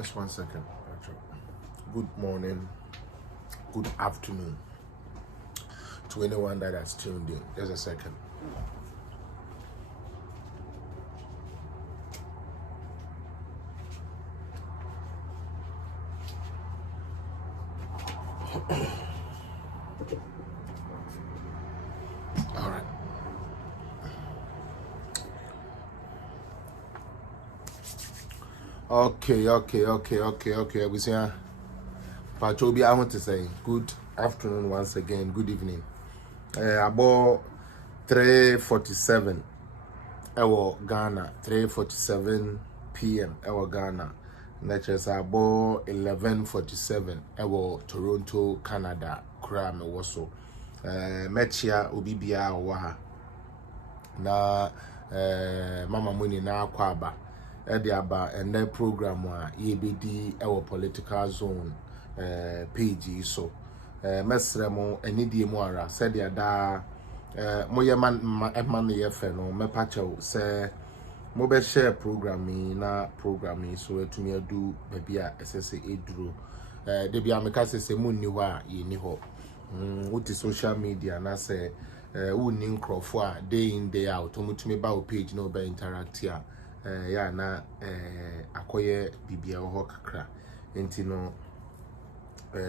Just 1 second. Good morning, good afternoon to anyone that has tuned in. Just a second. All right. Okay. We say, Pachobi, I want to say good afternoon once again, good evening. About 3:47 hour Ghana, 3:47 p.m. hour Ghana. That's about 11:47 hour Toronto, Canada. Kura me waso. Mechia ubibia owaha. Na mama muni na akwaba. Edi aba and the program wa yebedi our political zone page so mesremo enidie mu ara said ya da moye man ye fe no mepacho se mo be share programming so etumi adu bia ss eduro de bia meka se munni ho a ye ni ho wuti social media na se wunni nkrofo a day in day out omutumi ba o page no be interact ya ya na akoye bibia ho kakra enti no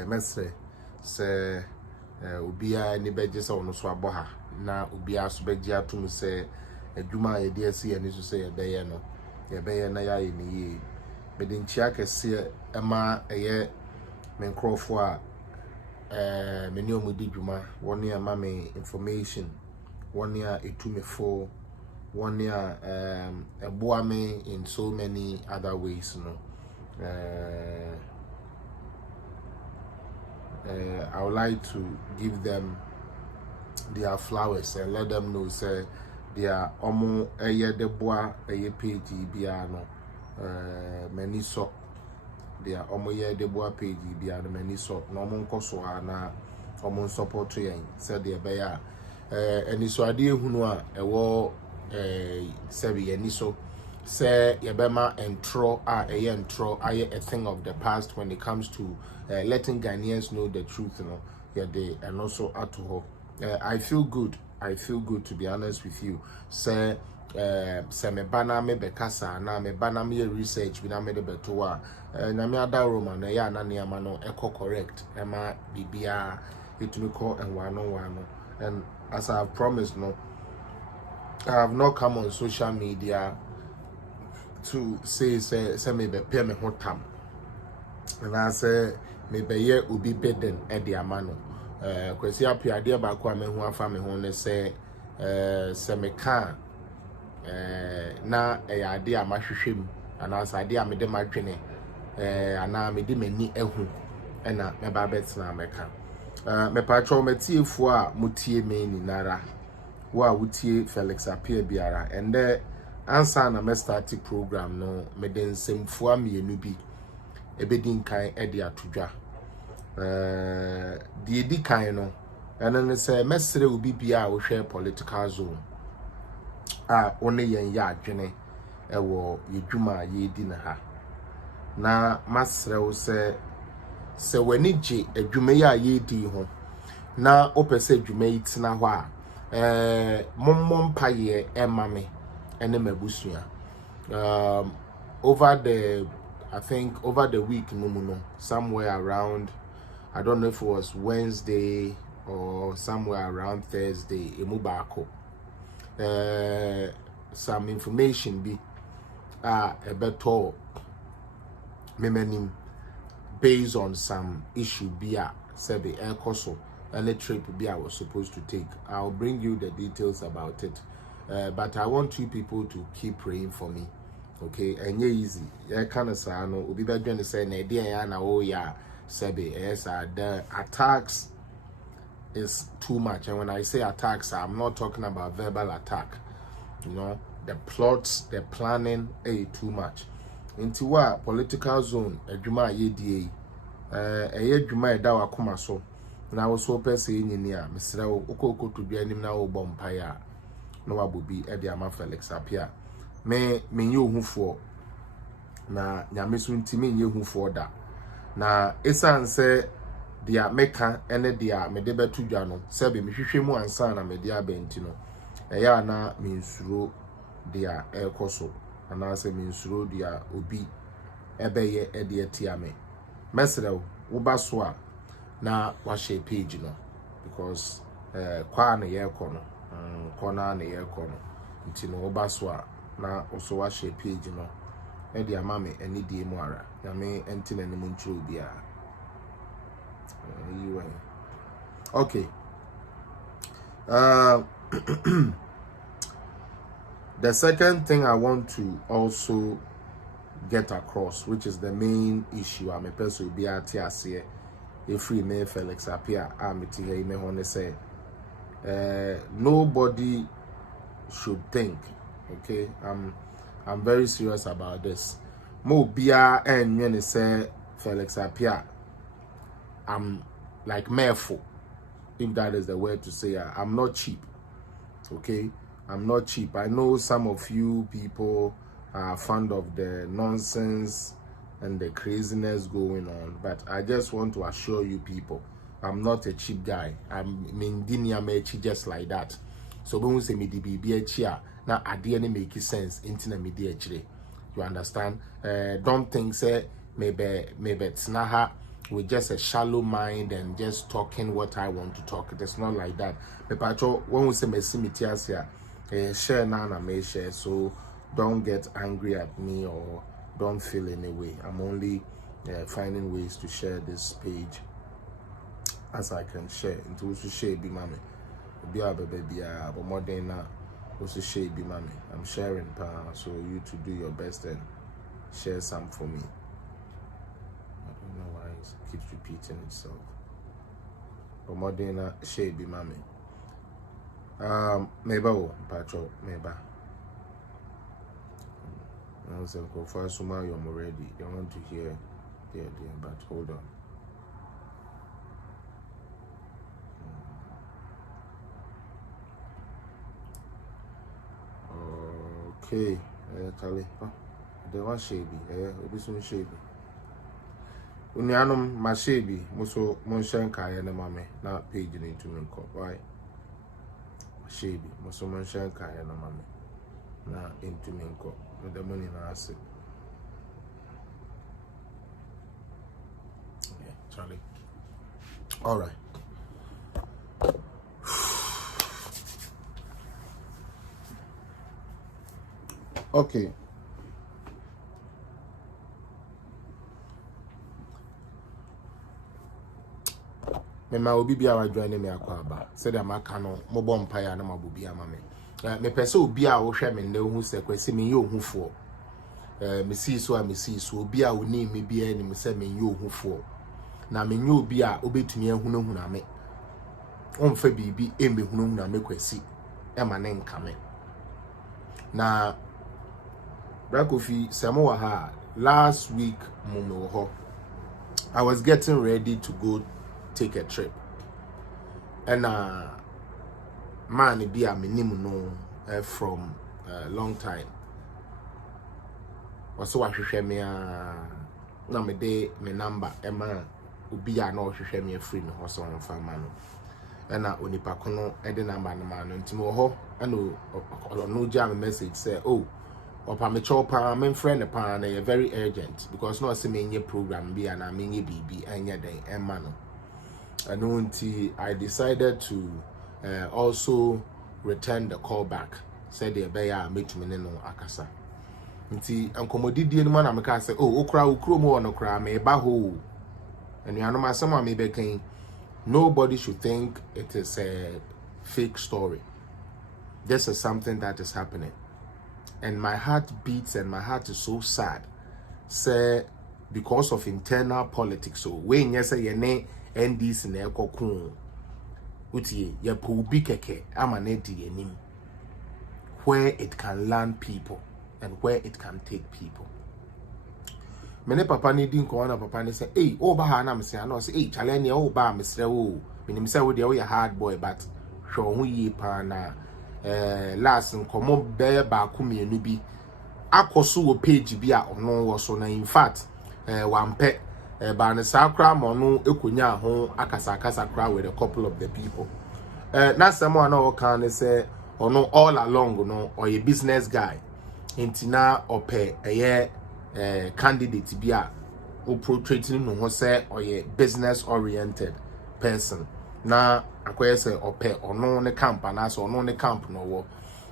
mesre se obia ni beje se ono so aboha na obia so beje atum se adwuma ye de ase ani so se ye beye no ye beye na ya ye ni ye medin chia kese ema eye menkrofo a meni omudi dwuma woni ama me information woni a etumefo one year boa me in so many other ways, you know. I would like to give them their flowers and let them know say they are omo eye de boa eye page bia no many so they are omo ye de boa page bia no many so no mo nkoso na omo support yen said they be ya eni so ade ehunu a ewo sebi yani so say yebema entro a thing of the past when it comes to letting Ghanaians know the truth, you know. Yeah, they and also at home. I feel good to be honest with you. Say me bana me bekasa na me bana me research bina me de betoa na me ada Roma na ya na niama no echo correct ema bibia itumi call and wano and as I have promised, no, I have not come on social media to say me be pay me hot time. And I say me be ye ubi beden e di amano. Kwesi api ade ba kwa me ho afa me ho ne say se me kan na ade a mahwehwem ana sa ade a me de madwene ana me de mani ehu na me ba betina me kan. Me patro metiefo a mutie me ni nara. Wa wutie Felix appear biara and there answer na me start program no me den semfua mienu bi ebedin kan e de atodwa de edi kan no ene ne say mesre obi bia wo hwe political zone a one yen ya adwene e wo yedwuma ye di na ha na masre wo se wani je adwuma ya ye di ho na opese adwuma yi tina ho a mommom paye emame ene mabusua over the week no somewhere around, I don't know if it was Wednesday or somewhere around Thursday emubako some information be a better memenim based on some issue be said the air coso and the trip I was supposed to take. I'll bring you the details about it. But I want you people to keep praying for me. Okay? And yeah, easy. Yeah, kind of say, no, Obi Badjan is saying, oh yeah, Sebi, yes, the attacks is too much. And when I say attacks, I'm not talking about verbal attack. You know, the plots, the planning, too much. Into what political zone, a Juma YDA, a Juma Dawa Kumaso. Na wo so pese nyini a mesra wo okoko to duanim na wo bompaya no wabobi e de ama Felix apia me ye ohufo na nyame so ntimi nye hu for da na esan se dia meka ene dia mede betu dwa no se be mehwehwe mu ansa na mede abenti no eya na mensuro dia ekoso ana se mensuro dia obi ebeye ede etia me mesrew wo baso a na wa share page no because kwa na ye ko no kona na ye ko no nti no wo baso a na also wa share page no ede ama me eni die mu ara na me enti na nemu ntro bia okay the second thing I want to also get across, which is the main issue I'm a person will be at here if free me Felix appear I'm here me honey say nobody should think, okay, I'm very serious about this. Mo bia and when say Felix appear I'm like mereful, if that is the word to say. I'm not cheap, okay? I'm not cheap. I know some of you people are fond of the nonsense and the craziness going on, but I just want to assure you people, I'm not a cheap guy. I'm Mendinia Mechi just like that. So when we say me be chia, now I didn't make sense into media. You understand? Don't think say maybe it's not with just a shallow mind and just talking what I want to talk. It's not like that. But when we say messimitias here, share now may share. So don't get angry at me or don't feel any way. I'm only finding ways to share this page as I can share. Into also share be mommy. Be a baby, but more than that, also share be mommy. I'm sharing, so you to do your best and share some for me. I don't know why it keeps repeating itself. But more than that, share be mommy. Maybe patrol, maybe. I was go for Somali. I'm already. They want to hear, but hold on. Okay, Charlie. They want shady. This one shady. Unyanum mashebi muso monshen kaya na mame na page ni to nko. Why? Shady muso monshen kaya na mame na into nko. With the money na asset. Yeah, Charlie. All right. Okay. Mema obi bia wa join me akwaba. Said am aka no mo bom paya na mabobi ama me. Me pese obi a wo hwe me nda hu se kwesi me ye ohufo. Me si so obi a woni me bia ni me se me ye ohufo. Na me nye obi a obetumi ehunu na me. Omfa bibi embe hunu na me kwesi. E ma ne nka me. Na Brakofi Samoa ha last week mumo I was getting ready to go take a trip. And man be a minimum no from a long time. Also I should me na me day me number Emma ubi a no should me a free no so on farm and onipa kono e de number no man ntimo ho and no jam message say oh opa me chopa me friend pa na very urgent because no say me program bi and me bibi anya den emma no and until I decided to also return the call back said the beya metumi ne no akasa nti ankomodidie no na me ka say oh okra ukro mo no kra me ba ho and you know my some me be kan nobody should think it is a fake story. This is something that is happening. And my heart beats and my heart is so sad. Say because of internal politics. So when you say ye ne NDC na ekokun utie ye po bi keke amaneti yenim where it can land people and where it can take people. Mene papa ni din ko na papa ni say eh o ba ha na me say na say eh chale ne o ba me sre o minim say we dey we hard boy but hwo hu yi pa na last nkomo be ba ku mienu bi akoso wo page bi a ono wo so na in fact wampe ba ne sakra mo no ekonya ho akasa kra with a couple of the people na samo na o kan say ono all along no or a business guy intina ope candidate bi a o portraying no ho say or a business oriented person na akoye say ope ono ne camp na so ono ne camp no wo.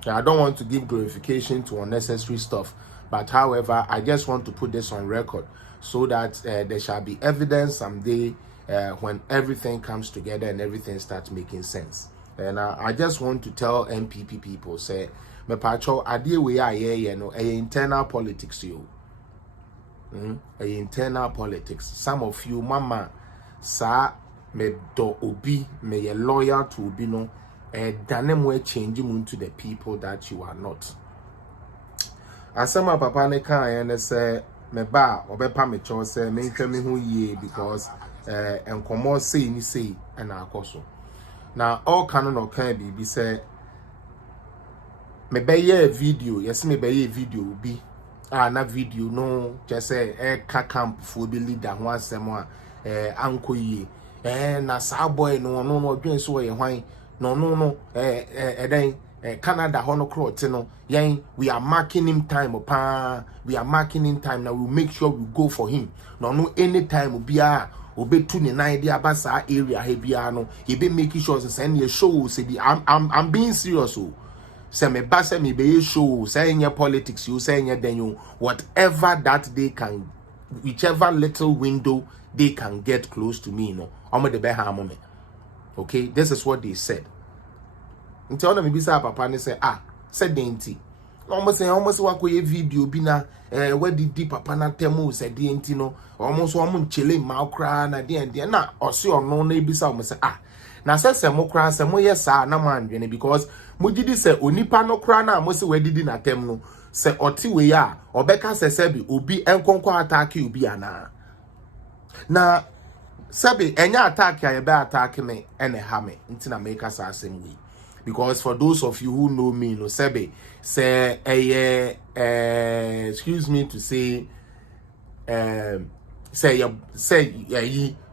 I don't want to give glorification to unnecessary stuff, but however, I just want to put this on record so that there shall be evidence someday when everything comes together and everything starts making sense. And I just want to tell MPP people, say, me pacho adie we are here, internal politics you. Internal politics. Some of you, mama, sa me do obi, me ye loyal to obi no. Danem we change you to the people that you are not. As some papa ne kan say me ba obepa me cho say me hwe me hu ye because enkomo say ni say na akoso. Now all canon no kan bi say me be ye video, yes me be ye video bi na video no just say ka camp fo bi leader ho asem a anko ye na sa boy no dwen so ye hwan no Canada hono crot no yen we are marking him time we are marking him time now. We make sure we go for him no anytime bia obetu ne nine dia ba sa area he bia no he be making sure send you show say I'm being serious oh say me ba say me be show say in your politics you say in then you whatever that they can whichever little window they can get close to me no omo de be ha mo me. Okay, this is what they said. Until na me bisa papa ne say said denti. Almost wakoye video bi na where did papa na temu said denti no almost wo mo nchele ma okra na de na ose ono na ebisa mo say na se mo kra se mo yesa na mo andwene because mo gidi se onipa no kra na mo se wadidi na tem no se oti we ya obeka se bi obi enkonko attack obi ana na Sabi, any attack I be attack me and ha me until I make us same way. Because for those of you who know me, no Sabi, say excuse me to say say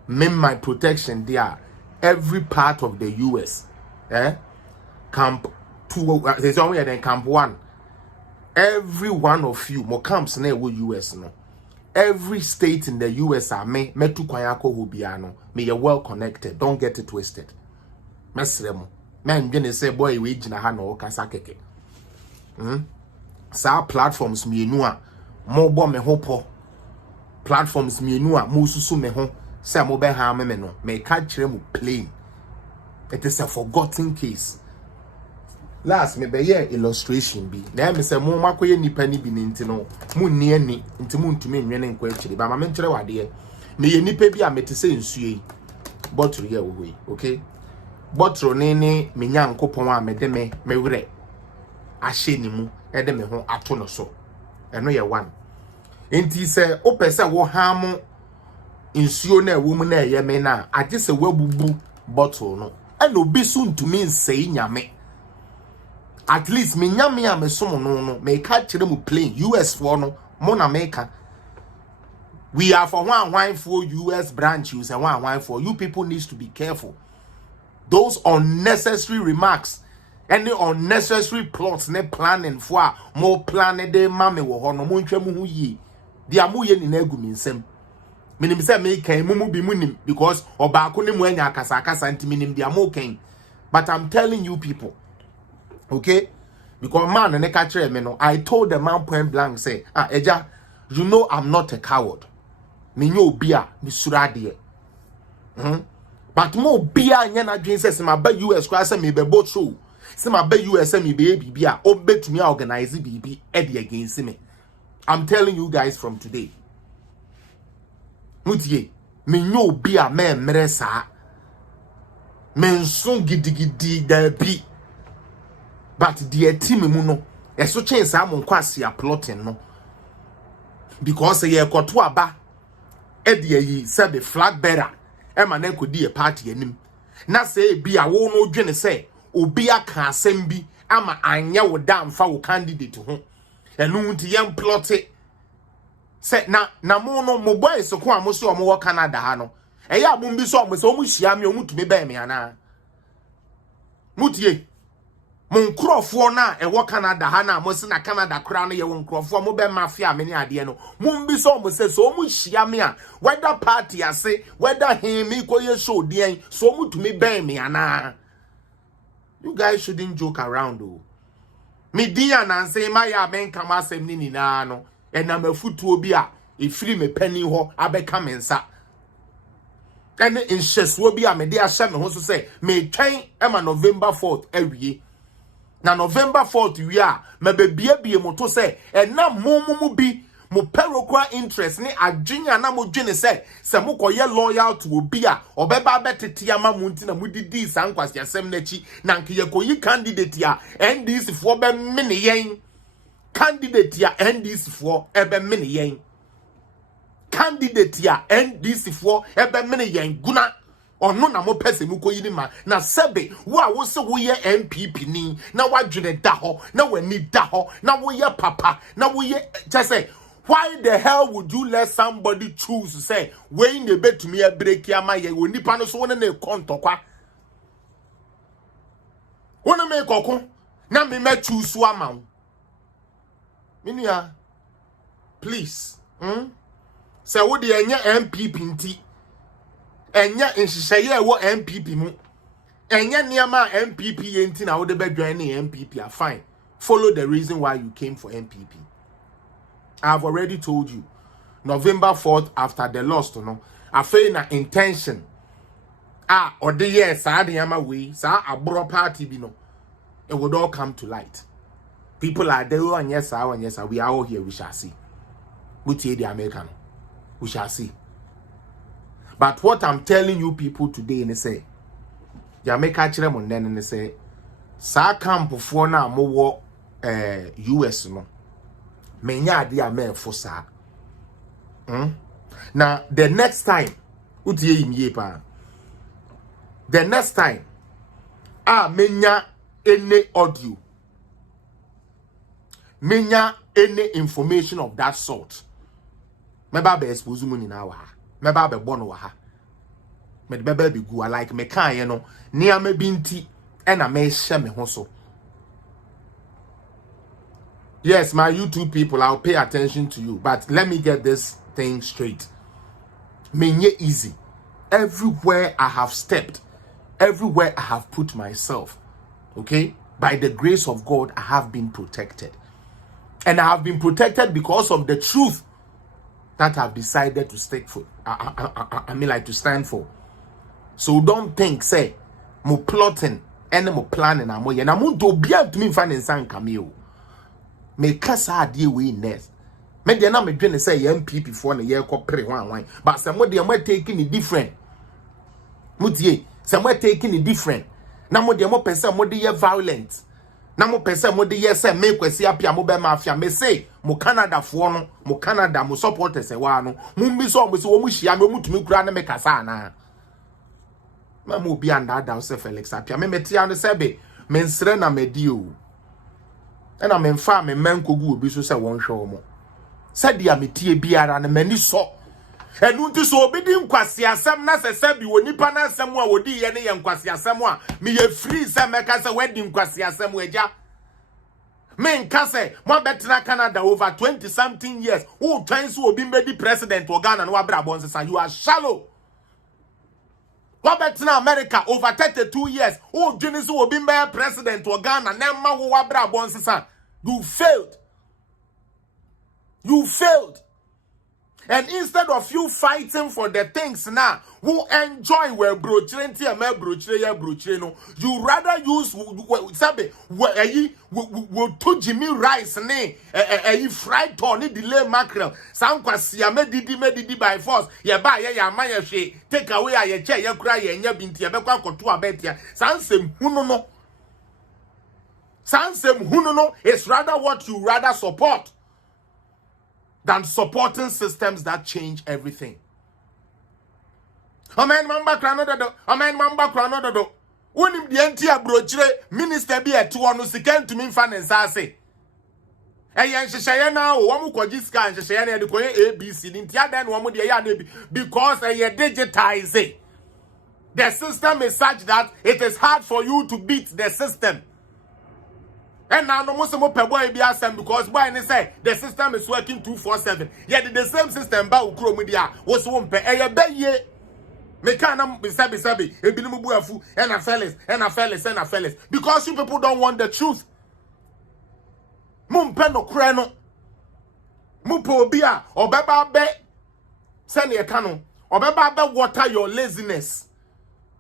my protection there every part of the US. Camp 2 there's only then camp 1. Every one of you more camps na US no. Every state in the US are me to kwayako hubiano. Me you well connected. Don't get it twisted. Mesremo. Men gonna say boy we jina ha no kasa keke. Sa platforms me nua mo bo me hopo. Platforms me nua mo susu me ho. Say mo be ha me no. Me ka kire mo plain. It is a forgotten case. Last me be here illustration bi. Na me say mo makoye nipa ni bi nti no. Mu ni ani nti mu ntumi nwene nkwa akire. Ba ma me nkyere wade. Me ye nipa bi a mete se nsuye. Bottle here we, okay? Bottle ne me nyankopon a me de me were. Ahye ni mu e de me ho ato no so. Eno ye one. Enti se opese wo ha mo nsuo na ewo mu na ye me na age se wabubu bottle no. E no bi so ntumi nsei nyame. At least me nyame a me som no me ka kire mu plain US for no mo na me ka we are for one for US branch you say one for you people needs to be careful. Those unnecessary remarks, any unnecessary plots ne planning for more planning de mame wo ho no mo ntwa mu hu yi dia mo ye ni na egu mi nsem minim say me kan mu bi munim because obaako ne mu anya akasa ntimi nim dia mo kan but I'm telling you people. Okay, because man ne catch me no. I told the man point blank say, Eja, you know I'm not a coward. Me nyo bia me surade. But mo bia nya na dwen say my ba US kwa say me be both true. Say my ba US say me be bia o betumi organize bibi e dey against me. I'm telling you guys from today. Mutie, me nyo bia me mre sa. Men so gidigidi da bi. But the team mu no eso chance am nkwase a plotting no because ye koto aba e de yi se be flag bearer e ma na kodi e party anim na say bi a wo no dwene say obi aka asem bi ama anya wo da mfa wo candidate ho enu nti yem plot say na mo no mo boys ko a mo so mo wo Canada ha no eya mo mbi so mo se o mo hia me o mo tumi ba me ana mutie mo nkrofo na ewo Canada ha na mo se na Canada kra no ye wo nkrofo mo be mafia me ne ade no mo mbi so mo se so mo hia me a whether party ase whether him ko ye show den so mo tumi ba me ana. You guys shouldn't joke around though. Me dia na say my ya men kama asem ni nyina no na mafutuo bi a efiri me pani ho abeka mensa ene inhyesuo bi a me de ahye me ho so say me twen ema November 4th awie na November 4th wi a mabebie moto say na momumu bi mo perokwa interest ni adwenya na mo dwene say se mo koye loyal to obi a obeba betete ama mo nti na mo didi sankwase asem na chi na nke ye koyi candidate a NDC fo be mene yen candidate ya NDC for ebe mene yen candidate ya NDC for ebe mene yen guna ono na mo pese mu koyi ni ma na sebe wo se wo ye MPP ni na wadwene da ho na wani da ho na wo ye papa na wo ye just say why the hell would you let somebody choose to say we ne betumi e break ya ma ye oni pa no so wona na kontokwa wona me kokko na me choose wa ma Minia, please. Say what the MPP nti. Enya nhihye wo MPP mu. Enya niama MPP yenti na wo de bedwan ni MPP are fine. Follow the reason why you came for MPP. I've already told you. November 4th after the loss no. Afei na intention. Or the year sa de yama we sa abro party bi no. It would all come to light. People are there, and yes, sir, we are all here. We shall see. We the American. We shall see. But what I'm telling you people today, and they say, Jamaica children, then they say, "Sa camp for now more US no. Menya dia me for sa. Now the next time, the next time, menya any audio. Menya any information of that sort. Meba be expose mu ni na wa ha. Meba be bono wa ha. Me be be gu like me kan ye no. Nia me binti e na me hye me ho so. Yes, my YouTube people, I'll pay attention to you, but let me get this thing straight. Menye easy. Everywhere I have stepped, everywhere I have put myself, okay? By the grace of God, I have been protected. And I have been protected because of the truth that I've decided to stick for. I mean, like to stand for. So don't think, say, mo plotting, and mo planning, and mo do be able to me find in San Camille. Me kasa idea we nest. Me dey na me dwene say MPP for na ye ko pre wan. But some dey am taking it different. Mutie, some taking it different. Na mo dey mo person mo dey violent. Na mo pese mo de yese me kwesi apia mo be mafia me say mo Canada fo no mo Canada mo supporters e wa no mo mbi so mo se wo mo hia me mo tumi kura na me kasa na ma mo bi anda da se Felix apia me metia no se be me nsre na me di o e na me mfa me mankogu obi so se won hwe mo se dia metie biara na mani so enu nti so obi di nkwasi asem na se bi wonipa na asem a wodi ye ne ye nkwasi asem a me ye free se meka se wedi nkwasi asem eja me nka se mo betra Canada over 20 something years who trying so obi be di president of Ghana no abra bonse you are shallow. Mo betra America over 32 years who jini so obi be president of Ghana na ma wo abra bonse you failed. You failed. And instead of you fighting for the things now, who enjoy where brochre no, you rather use sabe to Jimmy rice ne fried tony delay mackerel. Some kwasia me didi by force. Ye ba ye ya man ye take away ye chair ye cry ye nya binti ye be kwa koto abetia. Sansem huno no is rather what you rather support than supporting systems that change everything. Amen mamba kranododo. Wonim de antia brochire minister bi eto no sika ntumi mfa ne nsase. yen hyehyeye na wo mo kwaji ska hyehyeye na de koye ABC ntia den wo mo de ya na because digitize. The system is such that it is hard for you to beat the system. And now no more boy be asem because boy ni say the system is working 247. Yet the same system ba ukro media was won pe be ye. Me can be sabi ebinumu buafu and a fellas because you people don't want the truth. Mumpe no kra no. Mupo obi a obeba be send ye kanu obeba be water your laziness.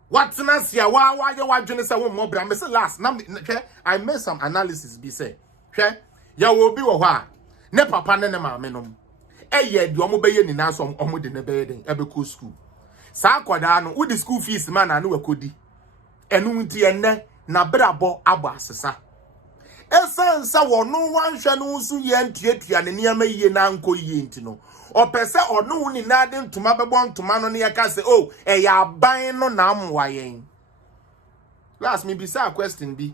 What's not here? Why you want to say one more? I say last. I made some analysis. Be say, okay, ya will be wa. Ne papa ne mama no. Ye do mo be ye ni na so omo de ne be den ebe ko school. Sa akwada no with the school fees man na we kodi. Enu nti enne na brabo abo asesa. Esansa wono wanhwe no so ye ntuatua ne niam ye na nko ye nti no. Opese onu ni na de ntuma bebo ntuma no ne yaka se oh ya ban no na amwa yen. Last me be say question be.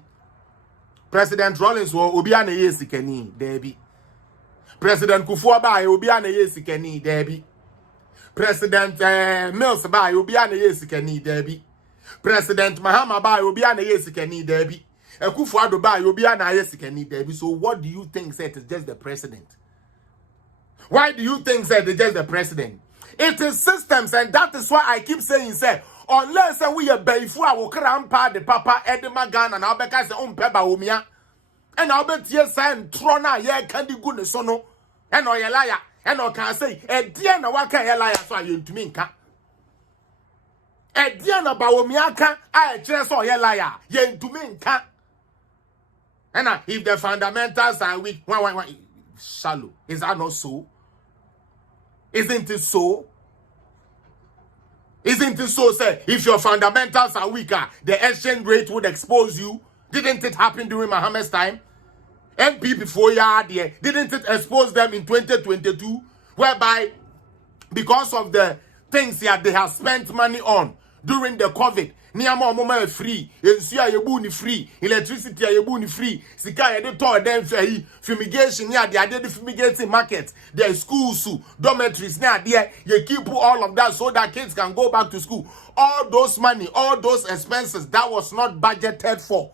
President Rollins wo obi ana ye sikani there be. President Kufuor ba obi ana ye sikani there be. President Mills ba obi ana ye sikani there be. President Mahama ba obi ana ye sikani there be. Kufuor do ba obi ana ye sikani there be. So what do you think said is just the president? Why do you think that it's just the president? It is systems, and that is why I keep saying, say, unless we are before our grandpa, the papa, Edema Ghana, and I'll be say, Peba Umia, and I'll bet yes, and Trona, yeah, candy goodness, sono, and or liar, and or can say, Diana Waka, liar, so you to me, Diana Baumiaka, I just saw your liar, yen to me, and if the fundamentals are weak, why, shallow, is that not so? Isn't it so? Isn't it so, say, if your fundamentals are weaker, the exchange rate would expose you? Didn't it happen during Mohammed's time? MP before you are there, didn't it expose them in 2022? Whereby, because of the things that they have spent money on during the COVID, Niamo mama free, Ensia yebuni free, electricity yebuni free, Sika yede them free, fumigation yeah, they are the fumigating market, their schools, dormitories now there, you keep all of that so that kids can go back to school. All those money, all those expenses that was not budgeted for.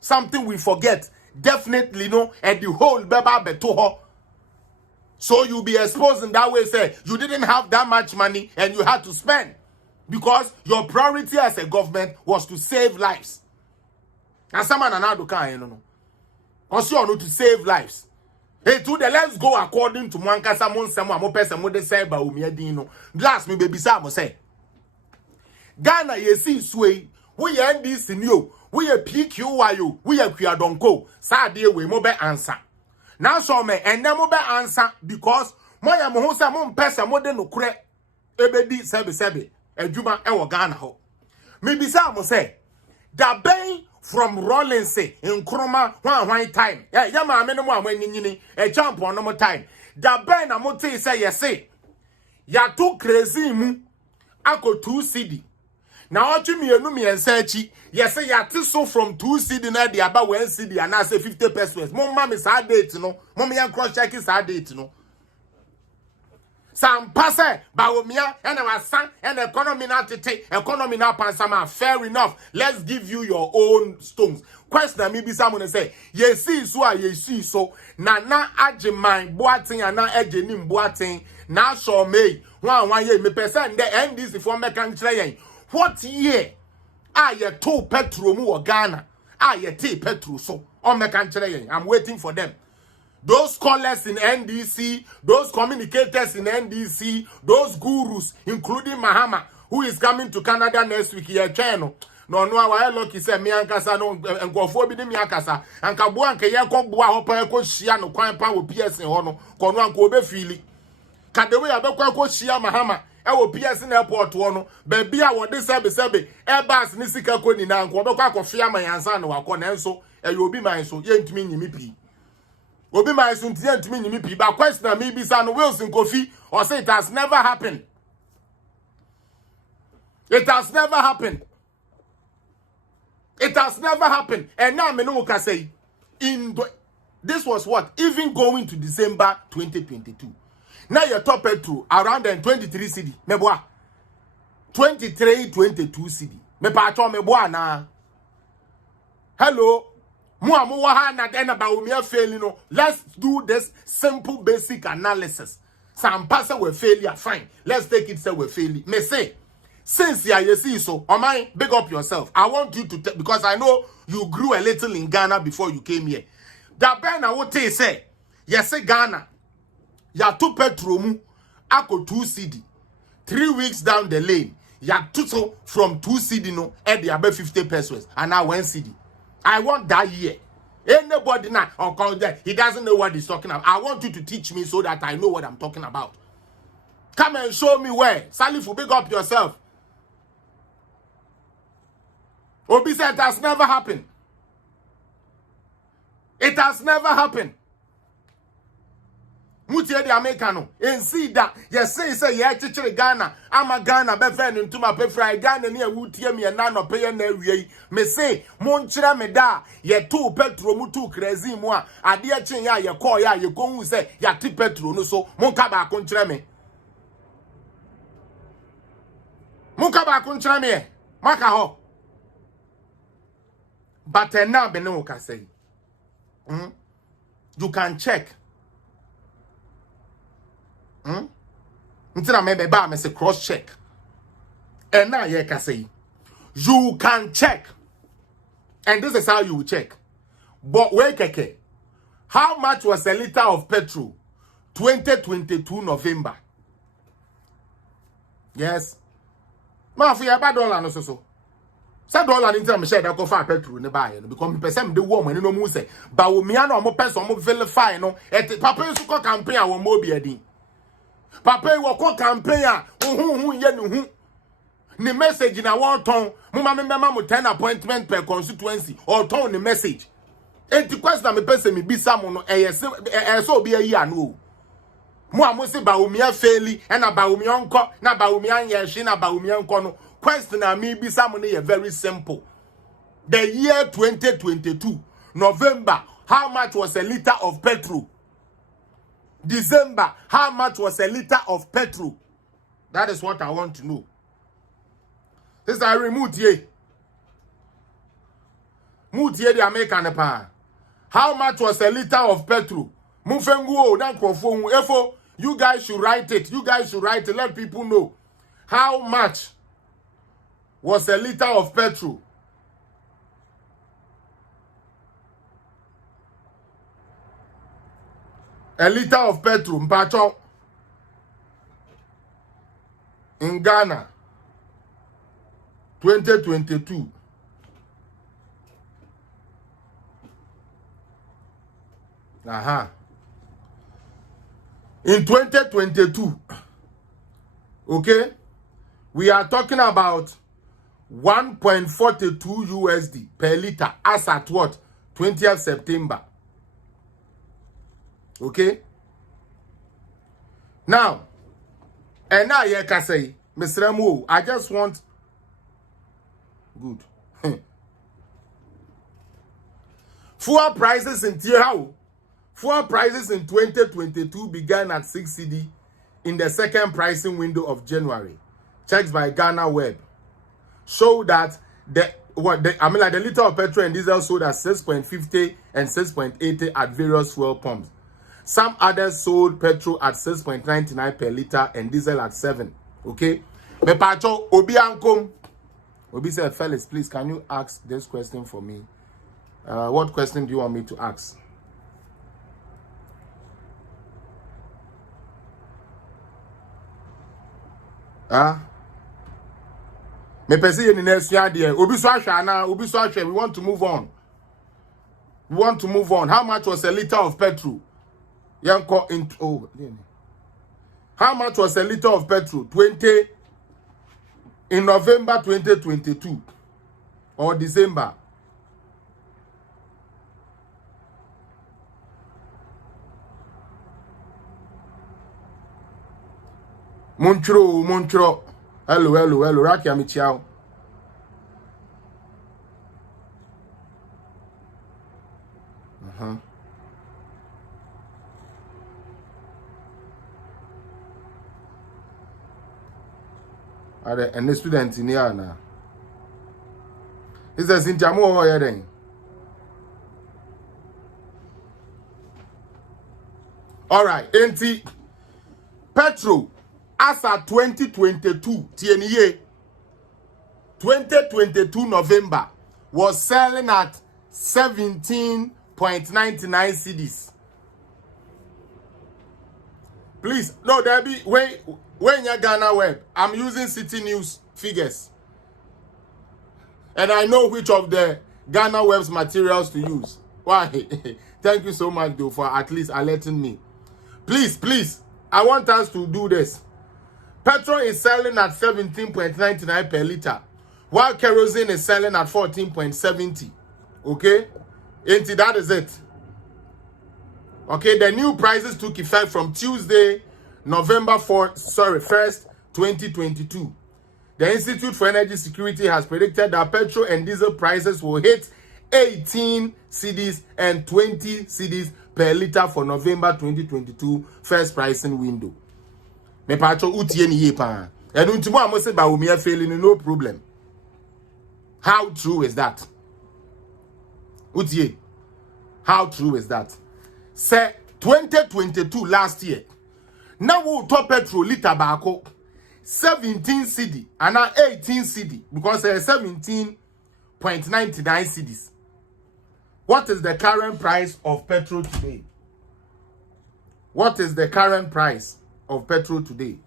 Something we forget. Definitely no, and the whole beba betoho. So you'll be exposed in that way, say you didn't have that much money and you had to spend. Because your priority as a government was to save lives. And someone another can, you know. Also, to save lives. Hey, to the let's go according to Mwankasa Monsamo, mo person mo de say ba umiadino. Last me baby sa mo say. Ghana yesi sway. We NDC new. We a PQYU. We a Kwiadonko. Sa de we mo be answer. Now so me and mo be answer because moya mo ho say mo person mo de no kure ebedi sebe. Ejuma ewo Ghana ho. Maybe some say that bay from Rollins in Kroma one time. Yeah, yama ameno mo amanyini e jump on no more time. That bay na mo say yes say. Ya too crazy mu ako 2 CD. Na otu mienu mi ensechi yes say ya so from 2 CD na dey about 1 CD and I say 50 pesos. Mo ma me sa date no. Mo me cross check sa date no. Some passe, Baomia, and our son, and economy not to take, economy not pansama. Fair enough. Let's give you your own stones. Question maybe someone say, ye see so, na ajimai boating and na ejenim boating, na so me, one year, me person, the end this for me can try. What year? Ye two petrol or Ghana. Ye tea petrol so, on me can try. I'm waiting for them. Those scholars in NDC, those communicators in NDC, those gurus, including Mahama, who is coming to Canada next week here, channel. No, I lucky say me ankasa no nkofo bi de me akasa. Anka bo anka ye ko bo ahopa ko hia no kwan pa wo PS ho no, ko no anka obe fili. Ka de we abekwa ko hia Mahama, e wo PS na airport ho no, ba bia wo de sebe airbus ni sika ko ni na anka obekwa akofia man yansa na wakọ na enso, e yo bi man so, ye ntimi nyimi pi. Obi my suntia ntimi nyimi pi ba question me bisa no Wilson Kofi or say it has never happened. It has never happened. It has never happened. And now me no can say in This was what? Even going to December 2022. Now your top petrol around then 23 cedi. Meboa. 23, 22 cedi. Me pacho meboa na. Hello. Let's do this simple basic analysis. Some person will failure, fine. Let's take it say we fail. Me say, since you see so, Omai, big up yourself. I want you to because I know you grew a little in Ghana before you came here. That Ben I would say, yes, say Ghana, ya 2 petrol, ako 2 cedi. 3 weeks down the lane, ya 2 from 2 cedi no, at the above 50 pesos, and now 1 cedi. I want that year. Anybody now or call that he doesn't know what he's talking about. I want you to teach me so that I know what I'm talking about. Come and show me where. Salifu, big up yourself. Obi said it has never happened. It has never happened. Mutie the Americano and see that yes say yeah chichire Ghana ama Ghana be friend into my pay fry Ghana near wutie me na no pay na awie me say mon kire me da ye 2 petrol mu 2 crazy mu a ade a chen ya ye call ya ye go hu say ya ti petrol no so mon ka ba ko kire me mon ka ba ko kire me maka ho but now be no ka say you can check. Until I maybe buy me say cross check. And now you can say you can check. And this is how you check. But wait, keke. How much was a liter of petrol 2022 November? Yes. Ma for your $1 no so. Say dollar in time share that go for petrol ne buy no because person the woman no mu say ba wo mia no mo person mo vilify no et papa su ko campaign a wo mo bi adin. Papa wo ko campaign a hu ye no hu ni message na won ton mo ma me mo 10 appointment per constituency or ton ni message enti question me person me bisa mo no so obi ayi anu mo amosi ba wo mia faili e na ba wo mia onko na ba wo mia anye hwe na ba wo mia onko no question na me bisa mo no very simple. The year 2022 November, how much was a liter of petrol? December, how much was a liter of petrol? That is what I want to know. This I remove here. Move here the American pa. How much was a liter of petrol? Mufengu dan krofo. Efo, you guys should write it. You guys should write it. Let people know. How much was a liter of petrol? A liter of petrol, mpacho, in Ghana, 2022. In 2022, okay, we are talking about 1.42 USD per liter as at what? 20th September. Okay? Now, and now you can say, Mr. Mo, I just want good. Fuel prices in Tierra. Fuel prices in 2022 began at 6 cedi in the second pricing window of January. Checks by Ghana Web show that the liter of petrol and diesel sold at 6.50 and 6.80 at various fuel pumps. Some others sold petrol at 6.99 per liter and diesel at 7. Okay? Me pacho Obi Ankom. Obi said, fellas, please, can you ask this question for me? What question do you want me to ask? Me pesi in next year there. Obi so ahwa na, Obi so ahwa. We want to move on. We want to move on. How much was a liter of petrol? Yanko in how much was a liter of petrol? 20 in November 2022 or December? Montro. Hello. Raki amichiao. and the student in here now. Is a Cynthia Moore heading? All right, NT petrol as at 2022 TNE 2022 November was selling at 17.99 cedis. Please, no, there be when you Ghana web. I'm using City News figures, and I know which of the Ghana web's materials to use. Why? Thank you so much, though, for at least alerting me. Please, I want us to do this. Petrol is selling at 17.99 per liter, while kerosene is selling at 14.70. Okay? And that is it. Okay, the new prices took effect from Tuesday, November 1st, 2022. The Institute for Energy Security has predicted that petrol and diesel prices will hit 18 cedis and 20 cedis per liter for November 2022 first pricing window. Me pacho utie ni yepa. And untimo amose ba umia failing, no problem. How true is that? Utie. How true is that? Say 2022 last year. Now we top petrol liter bako 17 cedi and now 18 cedi because 17.99 cedis. What is the current price of petrol today? What is the current price of petrol today?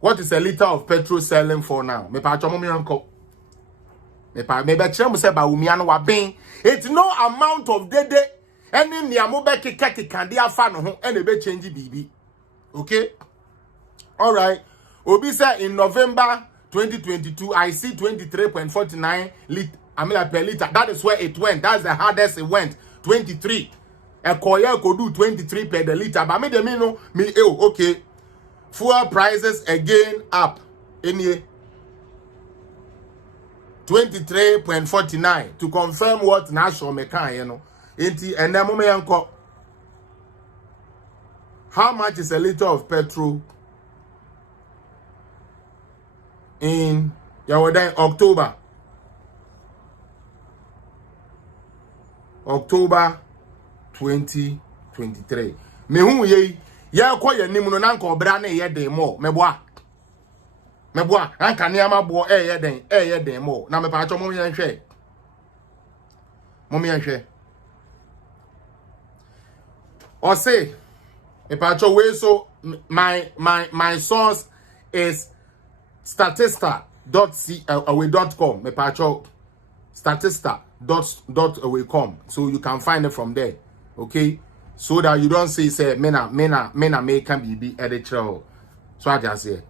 What is a liter of petrol selling for now? Me pa chomo mi anko. Me be chere mo se ba umia no wa ben. It's no amount of dede. Any niamo be keka de afa no ho and be change bibi. Okay? All right. Obi say in November 2022 I see 23.49 per liter. That is where it went. That's the hardest it went. 23. A koya could do 23 per the liter. But me de me no me okay. Fuel prices again up in here. 23.49 to confirm what national mekan, you know. And then moment how much is a liter of petrol in October 2023? Me hu ye kwa ye nim no na nka obra na ye den mo meboa anka ne ama bo ye den mo na me pa acho mo ye nhwe or say me pa acho we so my source is statista.com me pa acho statista.com, so you can find it from there. Okay, so that you don't say mena make can be editor. So I just say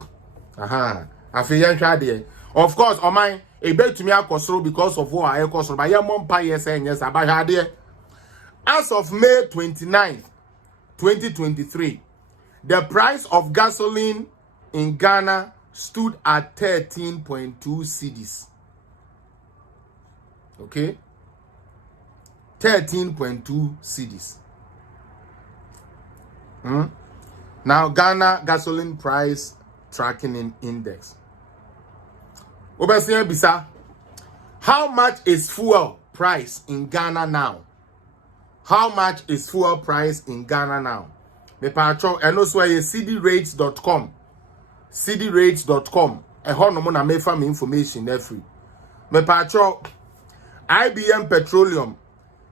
I feel yan there. Of course on my a bet to me akosoro because of what I akosoro but yan mom pa yes about there. As of May 29th 2023, the price of gasoline in Ghana stood at 13.2 cedis. Okay, 13.2 cedis. Now Ghana gasoline price tracking index. Obasiya bisa, how much is fuel price in Ghana now? How much is fuel price in Ghana now? Me patro and also cdrates.com. cdrates.com. No mo na me fa me information there free. Me patro IBM Petroleum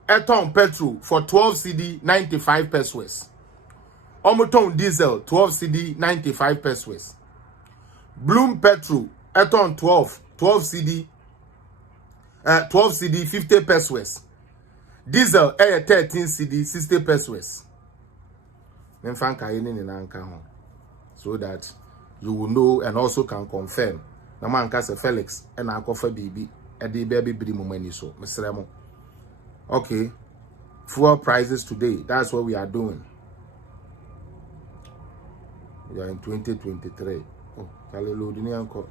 eton petrol for 12 cedi 95 pesos. Omoton diesel 12 cedi 95 pesos. Bloom petrol eton 12 cedi 50 pesos. Diesel 13 cedi 60 pesos. Men fan ka yini ni nanka ho, so that you will know and also can confirm. Na man ka se Felix e na akofa bibi e dey be biri mo mani so mesremo. Okay, fuel prices today, that's what we are doing. We are in 2023. Oh, kale loading anko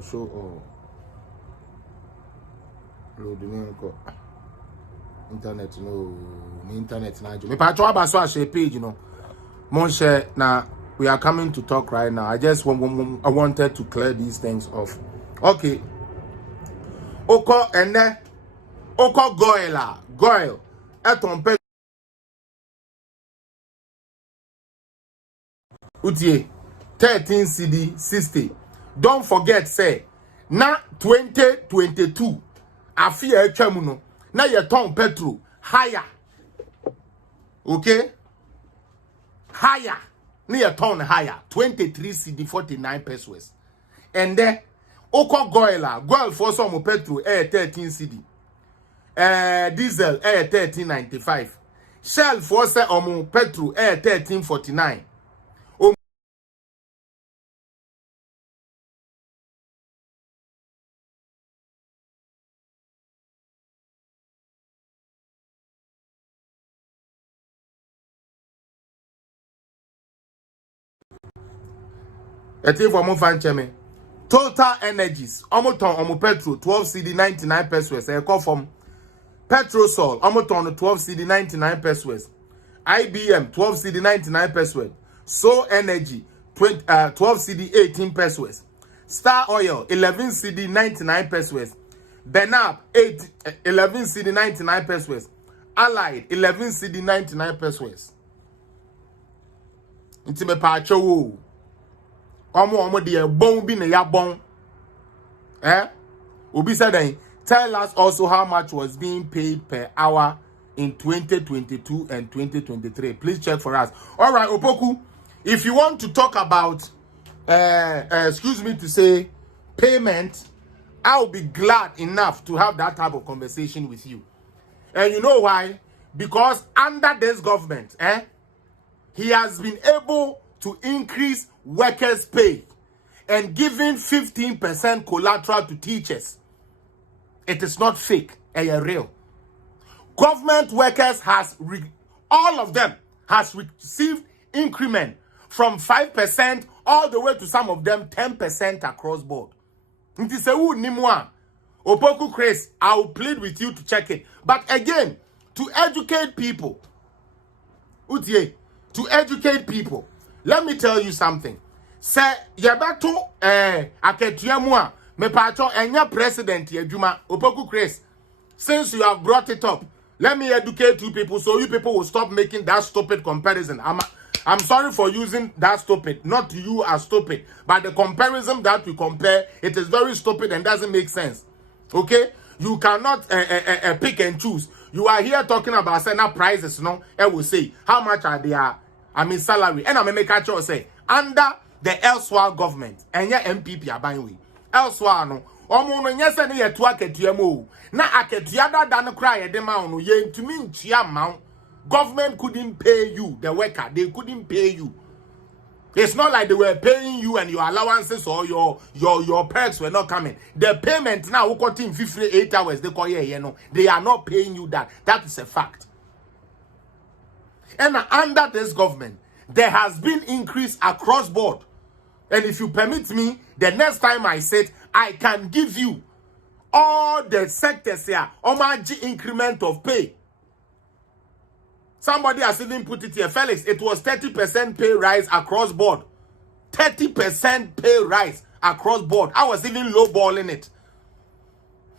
show or loading anko internet no internet na jo me pa twa ba so a share page no mon share na We are coming to talk right now. I just wanted to clear these things off. Okay. Oko ene. Oko goila. Goil. Eton pe. Utie. 13 CD 60. Don't forget, say. Na 2022. Afia etwamuno. Na ye ton petrol. Higher. Okay? Higher. Near ton higher. 23 CD 49 pesos. And then Oko goil for some petrol 13 CD. Diesel 13.95. Shell for some petrol 13.49. Eti for mo fan cheme. Total Energies omoton petrol 12 CD 99 pesos. E call from Petrosol omoton 12 CD 99 pesos. IBM 12 CD 99 pesos. So Energy 12 CD 18 pesos. Star Oil 11 CD 99 pesos. Benap 11 CD 99 pesos. Allied 11 CD 99 pesos. Intime pa chowo. Omo de bon bi na ya bon. Obi said tell us also how much was being paid per hour in 2022 and 2023. Please check for us. All right, Opoku, if you want to talk about excuse me to say payment, I'll be glad enough to have that type of conversation with you. And you know why? Because under this government, he has been able to increase workers' pay and giving 15% collateral to teachers. It is not fake, real. Government workers all of them has received increment from 5% all the way to some of them 10% across board. It is a wood nimwa. Opoku Chris, I will plead with you to check it. But again, to educate people, Utie, to educate people, let me tell you something. Say, yabato aketuamua me pacho enya president yejuma Opoku Chris. Since you have brought it up, let me educate you people so you people will stop making that stupid comparison. I'm sorry for using that stupid, not you as stupid, but the comparison that we compare, it is very stupid and doesn't make sense. Okay? You cannot pick and choose. You are here talking about certain prices, no? I will say, how much are their, salary? And I'm make a say, under the elsewhere government, and your MPP are buying we. Elsewhere, no. Omo no nyese ne yetu aketuamo na aketuada da no cry e de ma no ye ntumi ntua ma. Government couldn't pay you, the worker, they couldn't pay you. It's not like they were paying you and your allowances or your perks were not coming. The payment now we got in 58 hours they call you know. They are not paying you that. That is a fact. And under this government, there has been increase across board. And if you permit me, the next time I said I can give you all the sectors here, homage increment of pay. Somebody has even put it here, Felix. It was 30% pay rise across board. 30% pay rise across board. I was even lowballing it.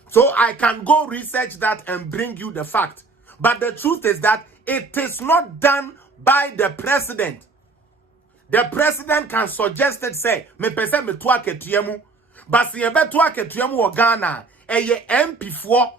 So I can go research that and bring you the fact. But the truth is that it is not done by the president. The president can suggest it, say, me pese me tuwa ketuemu. But si ebe tuwa ketuemu o Ghana, eye MP4,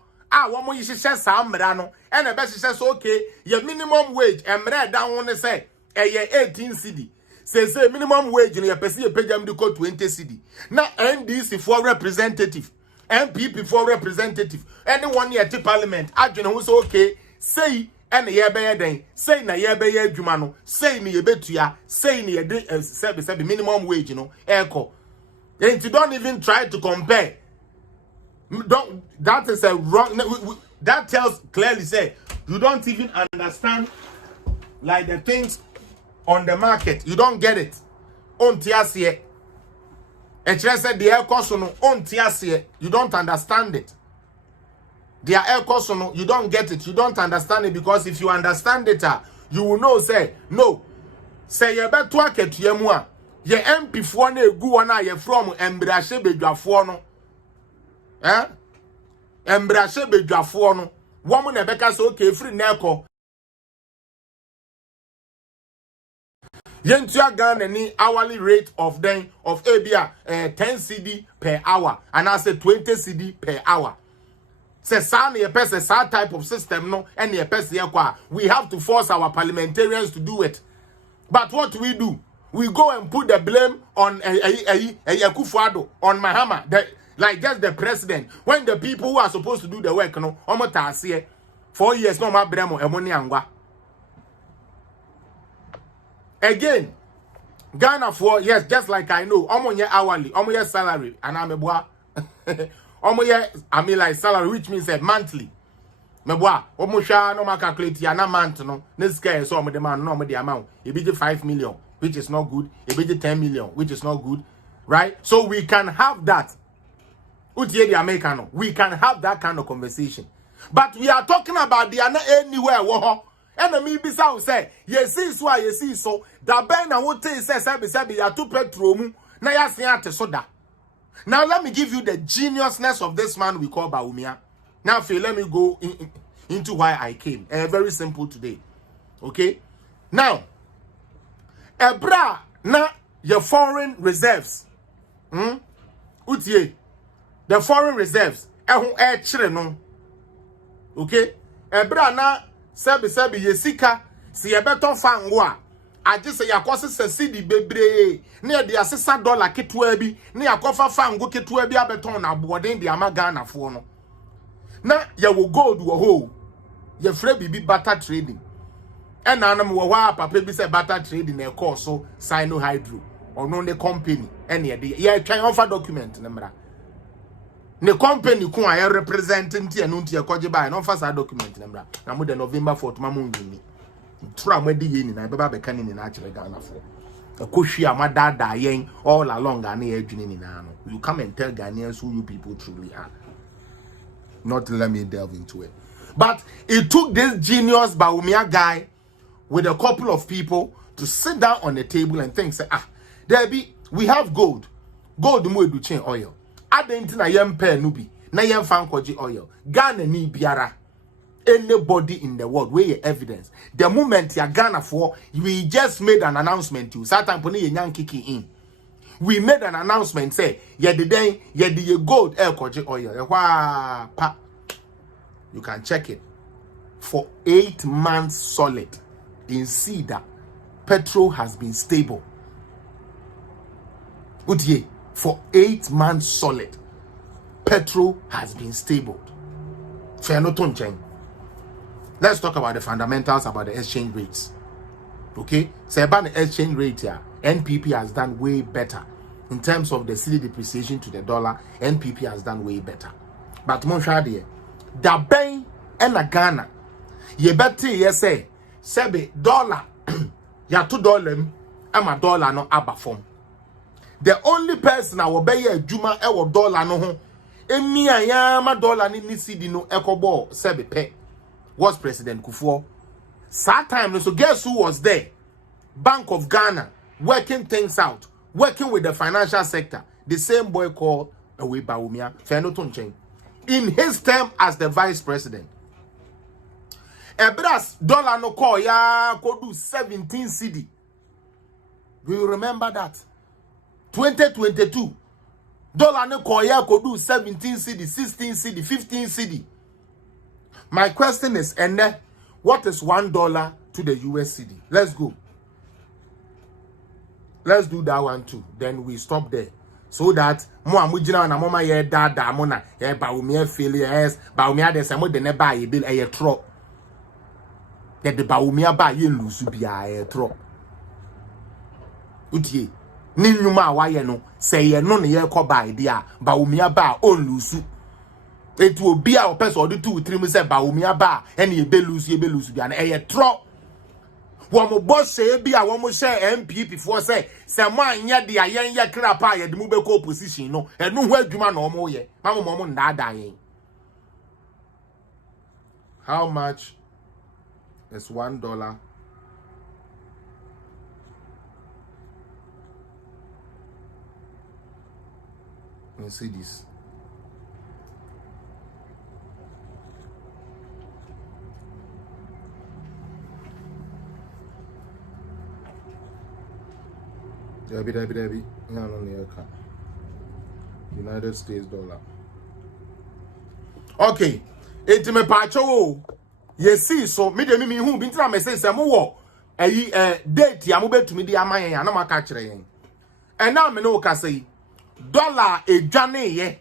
womo yishishe sa amrano, ene be shishe so okay, ye minimum wage, emre da wone say, eye 18 CD. Say minimum wage, ye pesi ye pejam di ko 20 CD. Na NDC for representative, MPP for representative, anyone ye to parliament, adwene who so okay, say, ene ye be ye den, say na ye be ye adwuma no, say ni ye betua, say ni ye de sebi minimum wage no, eko. And you don't even try to compare. That is a wrong. That tells clearly say you don't even understand like the things on the market. You don't get it. On tiasie. And she said the air cost on tiasie. You don't understand it. The air cost on you don't get it. You don't understand it because if you understand it, you will know say no. say ye beto aketua mu a ye MP fo na egu won a ye from embrahye bedwafo no embrahye bedwafo no wo mo na beka so okay free na ekọ yentua Ghana ni hourly rate of Abia 10 CD per hour and I say 20 CD per hour. Say sa na ye pese sa type of system no and ye pese ye kwa we have to force our parliamentarians to do it. But what do? We go and put the blame on Akufo-Addo, on Mahama, like just the president. When the people who are supposed to do the work, no, 4 years no ma bremo emoni angwa. Again, Ghana for yes, just like I know, omonye hourly, omonye salary, and I'm a boy. Omonye, I mean like salary, which means monthly. Meboa, omusha no ma calculate ya na month no. This guy so the man no the amount. It be 5 million, which is not good. It be 10 million, which is not good, right? So we can have that. Utie the Americano. We can have that kind of conversation. But we are talking about the anywhere wo. And me be say, yes so da ben na wote say ya to petrol na ya ate soda. Now let me give you the geniusness of this man we call Bawumia. Now, Phil, let me go into why I came. Very simple today. Okay? Now, Ebra na your foreign reserves. Utie. The foreign reserves. No. Okay? Ebra na sebi yesika si ebeton fangwa. Aje se yakwose se cedi bebre. Ne de asesa dollar ketua bi. Ne yakofa fango ketua bi abeton na boden de ama Ghana fo no. Na ya wo gold wo ho ye frɛ bibi butter trading and anam wo wa papa bi say butter trading e call so Sino Hydro ono ne company and ye twan offer document ne mra ne company ko a representing tie no ntie koje buy no offer sa document ne mra na mo de November 4th ma mo ndini tra mo de ye ni na beba be kan ni na akire Ghana fo akohwi amadada yen all along na ye adwini ni na no you come and tell Ghanaians who you people truly are. Not let me delve into it. But it took this genius Bawumia guy with a couple of people to sit down on the table and think, say, Debbie, we have gold. Gold mo edu chain oil. Adenti na yem pe nubi. Na yem fan koji oil. Ghana ni biara. Anybody in the world where your evidence. The moment ya Ghana for, we just made an announcement to Satan poni ye nyan kiki in. We made an announcement say the gold koji oil. Pa. You can check it. For 8 months solid in Cedar, petrol has been stable. Utie, for 8 months solid, petrol has been stable. Let's talk about the fundamentals about the exchange rates. Okay? So about the exchange rate here, NPP has done way better. In terms of the cedi depreciation to the dollar, NPP has done way better. But Monshadi, the bank and a Ghana, ye better ye say, sebe dollar, ya $2, I'm a dollar no abba form. The only person I will buy a Juma ewo dollar no ho, emi ayama dollar ni cedi no ekobo sebe pe was President Kufuor. Sad time, so guess who was there? Bank of Ghana, working things out, working with the financial sector. The same boy called Bawumia, Fenoton. In his term as the vice president. Ebras dollar no call ya could do 17 cedi. Do you remember that? 2022. Dollar no call ya could do 17 cedi, 16 cedi, 15 cedi. My question is, and what is $1 to the US cedi? Let's go. Let's do that one too. Then we stop there. So that mo amujina na mama ye dada mo na ye Bawumia failures Bawumia de samo de ne ba ye bill e tro. De Bawumia ba ye lusu bia e tro. Utie. Ni nyuma wa ye no se ye no ne ye ko ba idea Bawumia ba o lusu. Etu obi a opese odi 2 3 mu se Bawumia ba ene ye be lusu bia na e tro. Womo boss say bi a womo share MPP for say mo anya de ayen ye krapa ye de mu be ko opposition no enu ho adwuma na omo ye mamo ndada yen. How much is $1 in cedis. Debbie. United States dollar. Okay. Enti me pacho yesi so me de me hu bi ntina me say mo wo date ya mo betumi di amayen ya na maka kire yen. And now me no ka say dollar edwane ye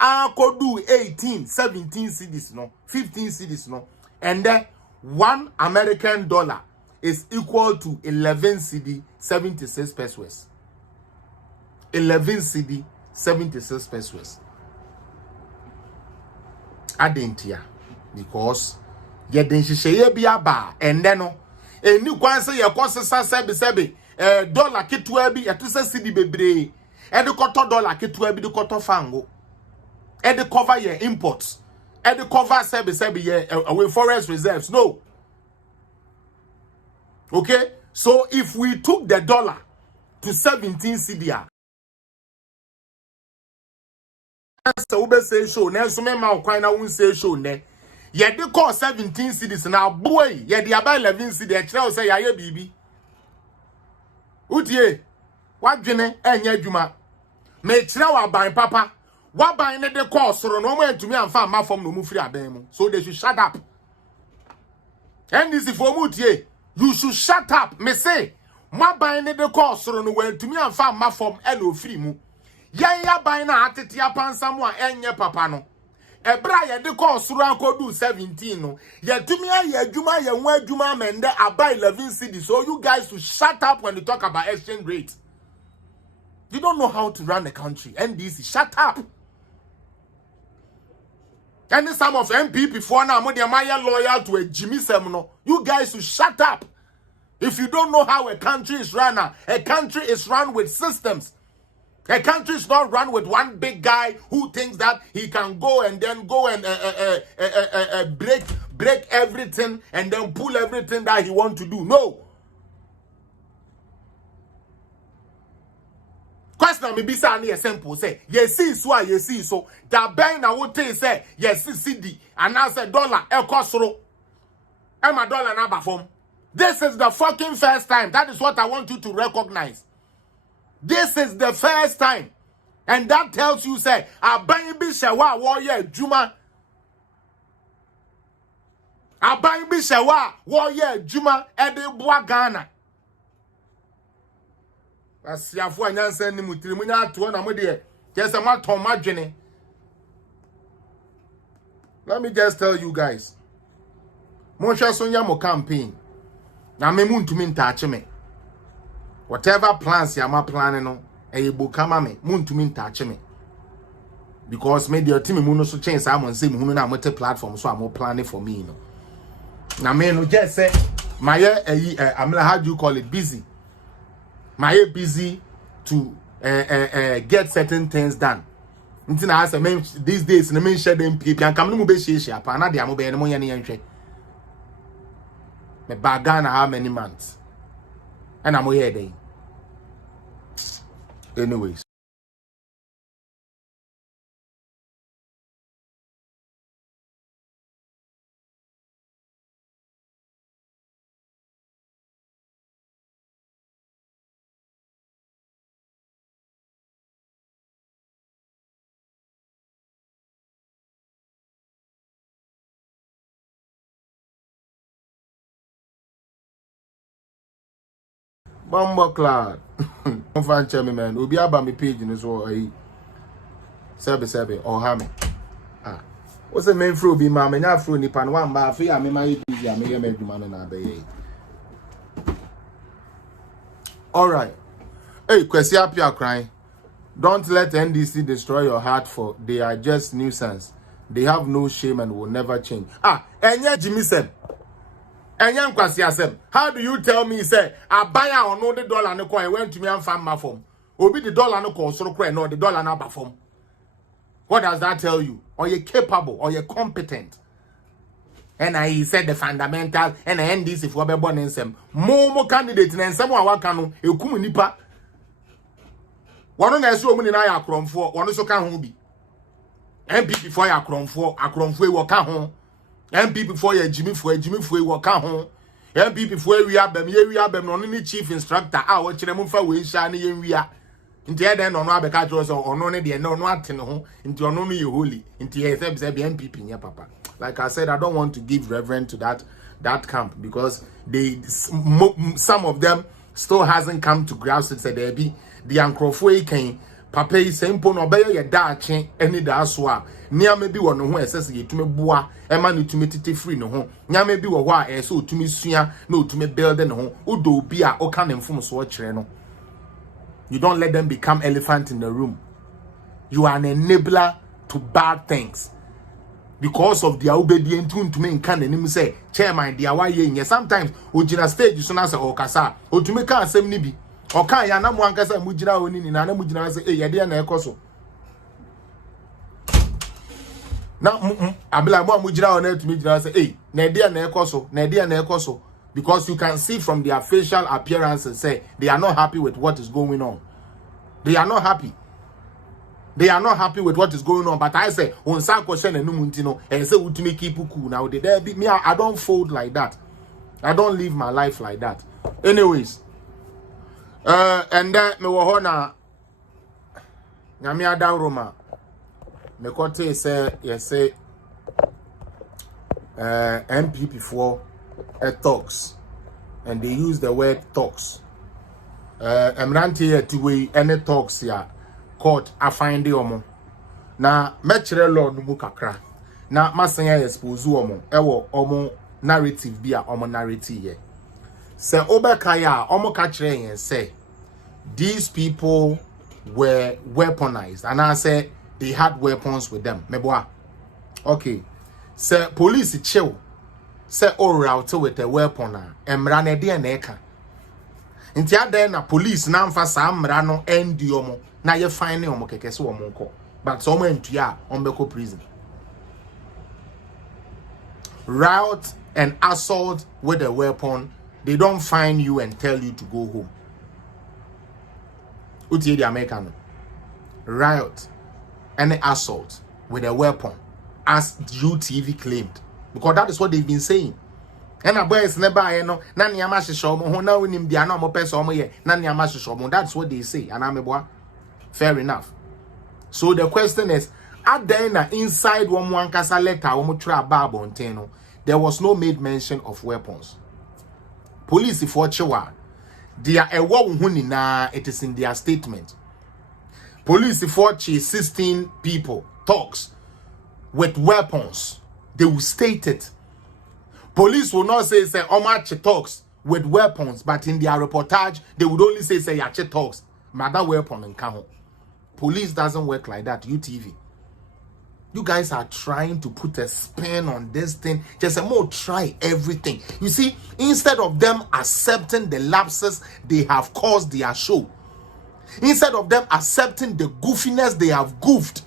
akodu 18 17 cedis no 15 cedis no, and then 1 American dollar is equal to 11 cedi 76 pesos. 11 cedi 76 pesos. Adentia because ye den hihye bi aba and then no eni kwan se ye kosesa sebi dollar ketua bi eto se cedi bebre e de koto dollar ketua bi de koto fango e de cover your imports e de cover sebi ye away forest reserves. No. Okay, so if we took the dollar to 17 cedi, so we say show na so me ma kwan na won say show ne ye de call 17 cedis na boy ye de about 11 cedi e kire o say ya ye bibi udie wadwene enya adwuma me kire wa ban papa wa ban ne de call soro no mo antumi amfa amafom no mu firi aban mu, so they should shut up. And this is for mutie, you should shut up. Me say ma ban ne de call soro no wa antumi amfa amafom e no firi mu. Ya ban na atete apansam a enye papa no ebra ye de call suru akodu 17 no ye tumi aye adwuma ye ho adwuma mende aba 11 cedi. So you guys should shut up when you talk about exchange rate. You don't know how to run a country. NDC, shut up. And some of MP before now they are loyal to a Jimmy Semono. You guys should shut up. If you don't know how a country is run, a country is run with systems. A country is not run with one big guy who thinks that he can go and then go and break everything and then pull everything that he wants to do. No. Question me be say simple say yes so that ben na wote say yes cedi and now say dollar e kosoro e ma dollar na ba form. This is the fucking first time. That is what I want you to recognize. This is the first time. And that tells you, say, aban bi shewa warrior juma. Aban bi shewa warrior juma ede bua Ghana. Asiafu anyansa ni mutiri munya ato na mo de just ma ton madwene. Let me just tell you guys. Mo hwe so nya mo campaign. Na me muntumi ntaache me. Whatever plans you are planning no, ebu kama me, muntumi ntaache me. Because me the team mu no so chance am on say mu no na mo te platform so am planning for me no. Na me no just say my I'm like, how do you call it, busy. My busy to get certain things done. Until I say these days na me share them people and come no mo be share pa na dia mo be no mo yene yenhwe. Me bagana how many months? And I'm here then. Anyways. Bomba cloud. Don't find me man. Obi aba me page in so sebe or hame. Ah. What's the main fruit be ma me nya fruit ni pan one ba fe ya me ma busy ya me ye me adwuma no na be. All right. Hey, Kwesi Apia crying. Don't let NDC destroy your heart, for they are just nuisance. They have no shame and will never change. Ah, Enya Jimmy said. Enya Kwesi asem. How do you tell me say I buy or no the dollar no coin went to me and found my form? Obi the dollar no coin so cry no the dollar na ba form. What does that tell you? Or you capable or you competent? And I said the fundamental and I end this if we be born in some more candidate and someone wa kanu ekum nipa. One na so mu ni na ya kromfo, one so ka ho bi. MPP for ya kromfo e wo ka ho. MPP for ya jimifo e wo ka ho. MPP for wi abem no ni chief instructor a wo kire mu fa we sha ne ye wia. Nti e den no abeka tro so ono ne de no ate ne ho. Nti ono no ye holy. Nti e se be MPP nya papa. Like I said, I don't want to give reverence to that camp because some of them still hasn't come to grasp it. Said there be the ankrofo can papa yi sempo no obeye ye da ache eni da so a nia me bi wo no ho esese yetumi boa e ma no tumi tete free no ho nia me bi wo ho a ese otumi sua na otumi build no ho udo obi a o ka ne mfom so o kire no. You don't let them become elephant in the room. You are an enabler to bad things because of their obedience to me can nim say chairman dia wa ye nya sometimes ojina stage so na say o kasa otumi ka asem ni bi o kan ya na mo ankasa mu gira oni ni na mu gira say ye de na ekoso na abla mo gira ona etumi gira say na de na ekoso na de na ekoso because you can see from their facial appearances say they are not happy with what is going on. They are not happy. They are not happy with what is going on. But I say, on some question and no, and say ultimate keep cool now. There be me. I don't fold like that. I don't live my life like that. Anyways, and then me wahona. Nyami ada Roma. Me kote say yes say. MPP for talks, and they use the word talks. Emranti etiwe any talks here. Court I find the omo na mechire law no mu kakra na masanya expose omo ewo omo narrative bi a omo narrative ye se obeka ya omo ka kire yen say these people were weaponized and I say they had weapons with them meboa okay se police chill se o route with a weapon emra na de na eka nti ade na police na mfa sa mra no endi omo na ye fine omo keke so omo nko but so omo entua ombeko prison. Riot and assault with a weapon, they don't find you and tell you to go home. Utie the American. Riot and assault with a weapon, as UTV claimed, because that is what they've been saying. And a boy is never, you know, Nani Amashishomo, who now in the Anamo Pesomo, Nani Amashishomo. That's what they say, and I'm a boy. Fair enough. So the question is, at the inside one kasa letter, there was no made mention of weapons. Police for Chewa, they are a na it is in their statement. Police for 16 people talks with weapons. They will state it. Police will not say Omache talks with weapons, but in their reportage, they would only say Yache talks, mother weapon and kaho. Police doesn't work like that, UTV. You guys are trying to put a spin on this thing. Just more try everything. You see, instead of them accepting the lapses they have caused their show, instead of them accepting the goofiness they have goofed,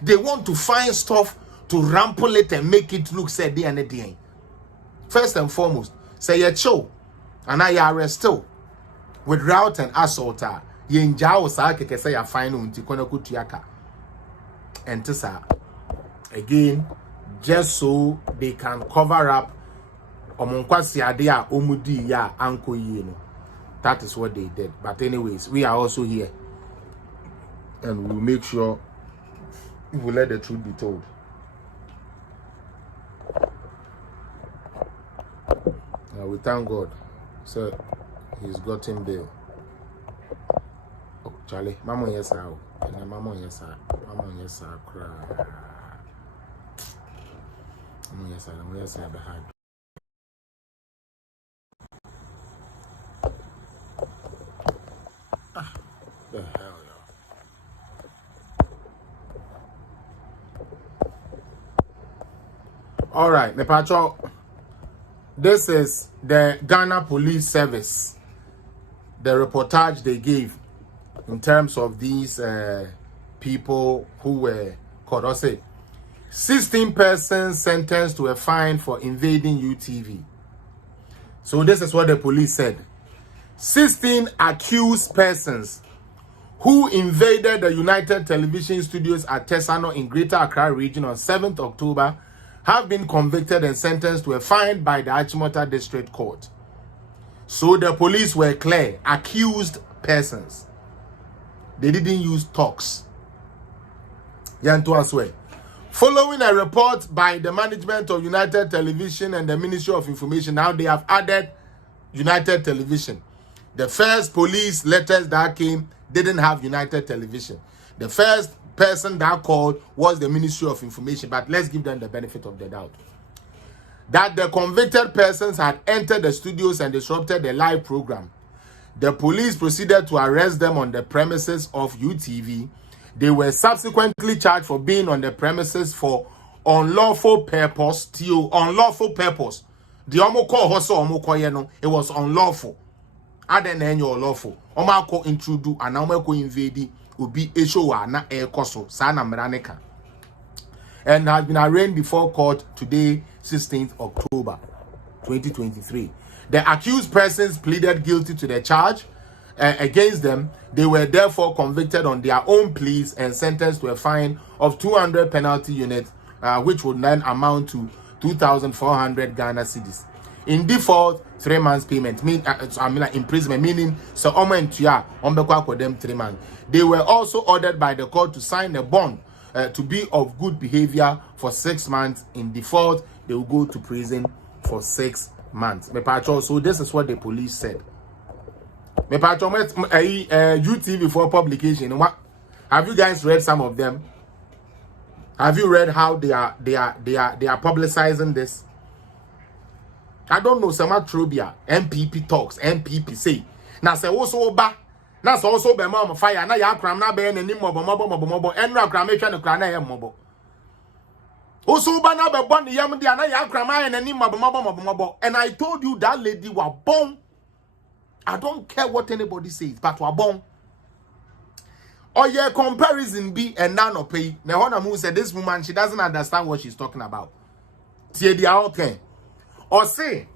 they want to find stuff to rample it and make it look say day and day. First and foremost, say a show and I arrest still with route and assault. Yenjao sa keke say ya fine unti kona kutuyaka. And tisa again, just so they can cover up omonkwasi adea omudi ya anko yeno. That is what they did. But anyways, we are also here, and we'll make sure we will let the truth be told. We thank God, so he's gotten bail. Oh, Charlie, Mama, yes, I. Mama, yes, I. Mama, yes, I cry. Mama, yes, I. Mama, yes, I behind. Ah, the hell, yo. All right, Nepacho. This is the Ghana Police Service. The reportage they gave in terms of these people who were caught. I say 16 persons sentenced to a fine for invading UTV. So this is what the police said. 16 accused persons who invaded the United Television Studios at Tesano in Greater Accra region on 7th October, have been convicted and sentenced to a fine by the Achimota District Court. So the police were clear, accused persons. They didn't use talks. Following a report by the management of United Television and the Ministry of Information, now they have added United Television. The first police letters that came didn't have United Television. The first person that called was the Ministry of Information, but let's give them the benefit of the doubt. That the convicted persons had entered the studios and disrupted the live program. The police proceeded to arrest them on the premises of UTV. They were subsequently charged for being on the premises for unlawful purpose. Unlawful purpose. The it was unlawful. Other than your lawful. Omako intrudu and omako invade ubi eshowa na ekoso sana mranika. And has been arraigned before court today, 16th October 2023. The accused persons pleaded guilty to the charge against them. They were therefore convicted on their own pleas and sentenced to a fine of 200 penalty units, which would then amount to 2,400 Ghana cedis. In default, 3 months payment, imprisonment, meaning so them 3 months. They were also ordered by the court to sign a bond to be of good behavior for 6 months. In default, they will go to prison for 6 months. So this is what the police said. UTV before publication. Have you guys read some of them? Have you read how they are publicizing this? I don't know. Samatrobia, MPP talks, MPP say. Now say also ba. Now say also be mama fire. Now ya kram na be any mobo. Enra kram e twa ne kram na ya mobo. Also ba na be born the yam dia na ya kram na any mobo. And I told you that lady was born. I don't care what anybody says, but was born. Or your comparison be and none of pay. Now one who said this woman, she doesn't understand what she's talking about. Tie dia okay. Or say,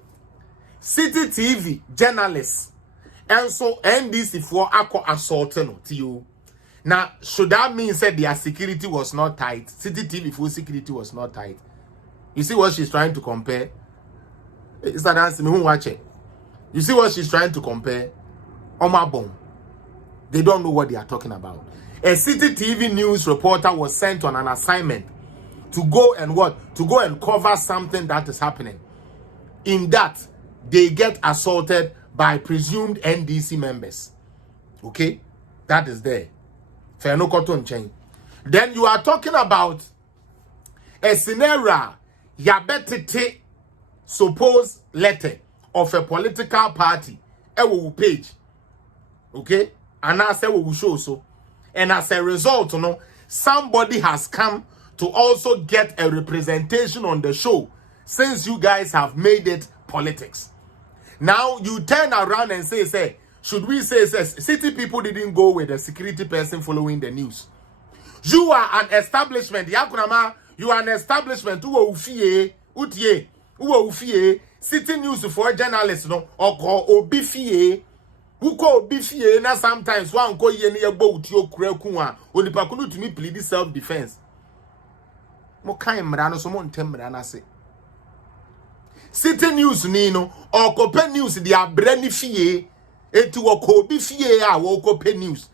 City TV journalists, and so NDC for Ako assaulting to you. Now, should that mean that their security was not tight? City TV full security was not tight. You see what she's trying to compare? It's that answer me who watch it. You see what she's trying to compare? Oma Bomb. They don't know what they are talking about. A City TV news reporter was sent on an assignment to go and what? To go and cover something that is happening. In that, they get assaulted by presumed NDC members. Okay? That is there. Then you are talking about a scenario, yabetete supposed letter of a political party. A page. Okay? And I say we will show so. And as a result, somebody has come to also get a representation on the show. Since you guys have made it politics. Now you turn around and say, should we say, city people didn't go with the security person following the news? You are an establishment. You are an establishment who ufie, city news for journalists, or obifie, who call bifie, na sometimes one call ye near boat your krekua, or the pakunu to me plead self-defense. Mokai mrano, someone tembrana say. City news nino or cope news they are brandifie etu okobi fie a wo cope news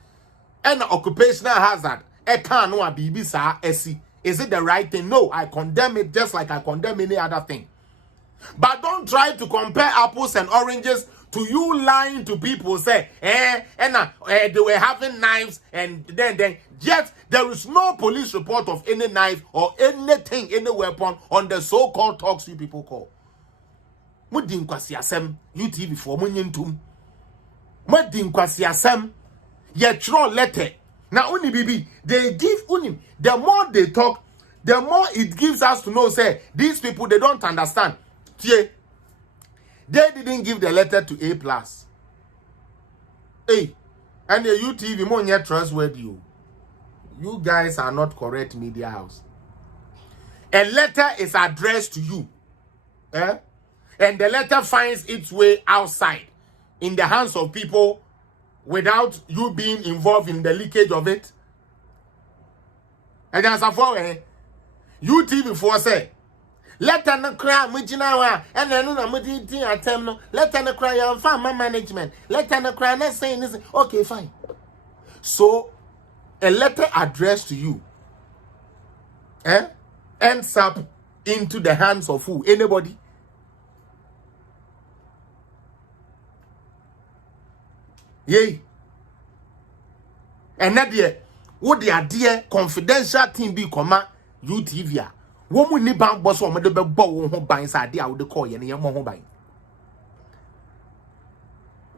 and occupational hazard e can no abibi sa esi. Is it the right thing? No, I condemn it just like I condemn any other thing. But don't try to compare apples and oranges to you lying to people say they were having knives and then yet there is no police report of any knife or anything, any weapon on the so-called talks you people call. Mudin kwasi asem UTV for munyintum. Mudin kwasi asem ye tro letter. Now only bibi they give unim. The more they talk, the more it gives us to know say these people they don't understand. They didn't give the letter to A+. Hey, and the UTV more yet trustworthy. You guys are not correct media house. A letter is addressed to you. And the letter finds its way outside in the hands of people without you being involved in the leakage of it. And as a for you TV for say, let an cry, Mujinawa, and then no Mujin attempt. Let an cry on farmer management. Let an cry not saying this. Okay, fine. So a letter addressed to you ends up into the hands of who? Anybody? Yay. And that year, what the idea confidential team be comma UTV. Woman ni bank boss or the bow home buying side out the call and your home buying.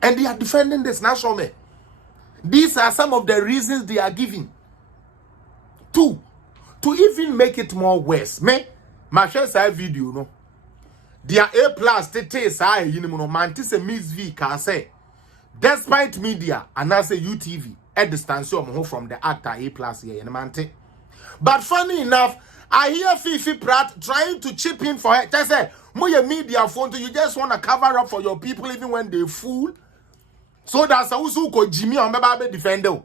And they are defending this national man. These are some of the reasons they are giving. Two, to even make it more worse. Me, my share side video, no. Their A+ tete say you know man this a Miss V can say. Despite media and I say UTV at distance from the actor A+ here in Mante. But funny enough, I hear Fifi Pratt trying to chip in for it. They say, "Moye media phone, you just want to cover up for your people even when they fool." So that's a usuko Jimmy or Mebabe defender.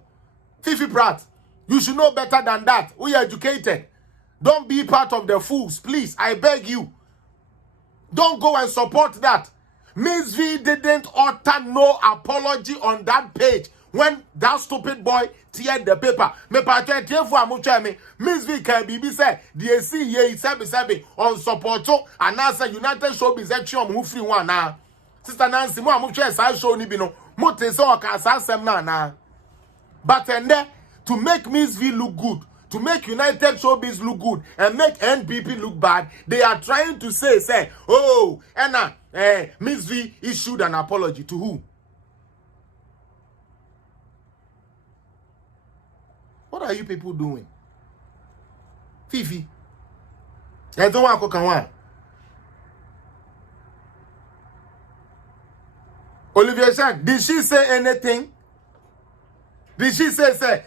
Fifi Pratt, you should know better than that. We are educated. Don't be part of the fools, please. I beg you. Don't go and support that. Miss V didn't utter no apology on that page when that stupid boy teared the paper. Me patche tefu amuche me. Miss V can be say the see ye sebi on support and answer United Showbiz action who free one na. Sister Nancy mo amuche sa show ni bi no. Mo te so ka sa sem na. But and there to make Miss V look good, to make United Showbiz look good and make NPP look bad, they are trying to say, oh, Anna, Miss V issued an apology to who? What are you people doing? Fifi. I don't want to come. Olivia said, did she say anything? Did she say,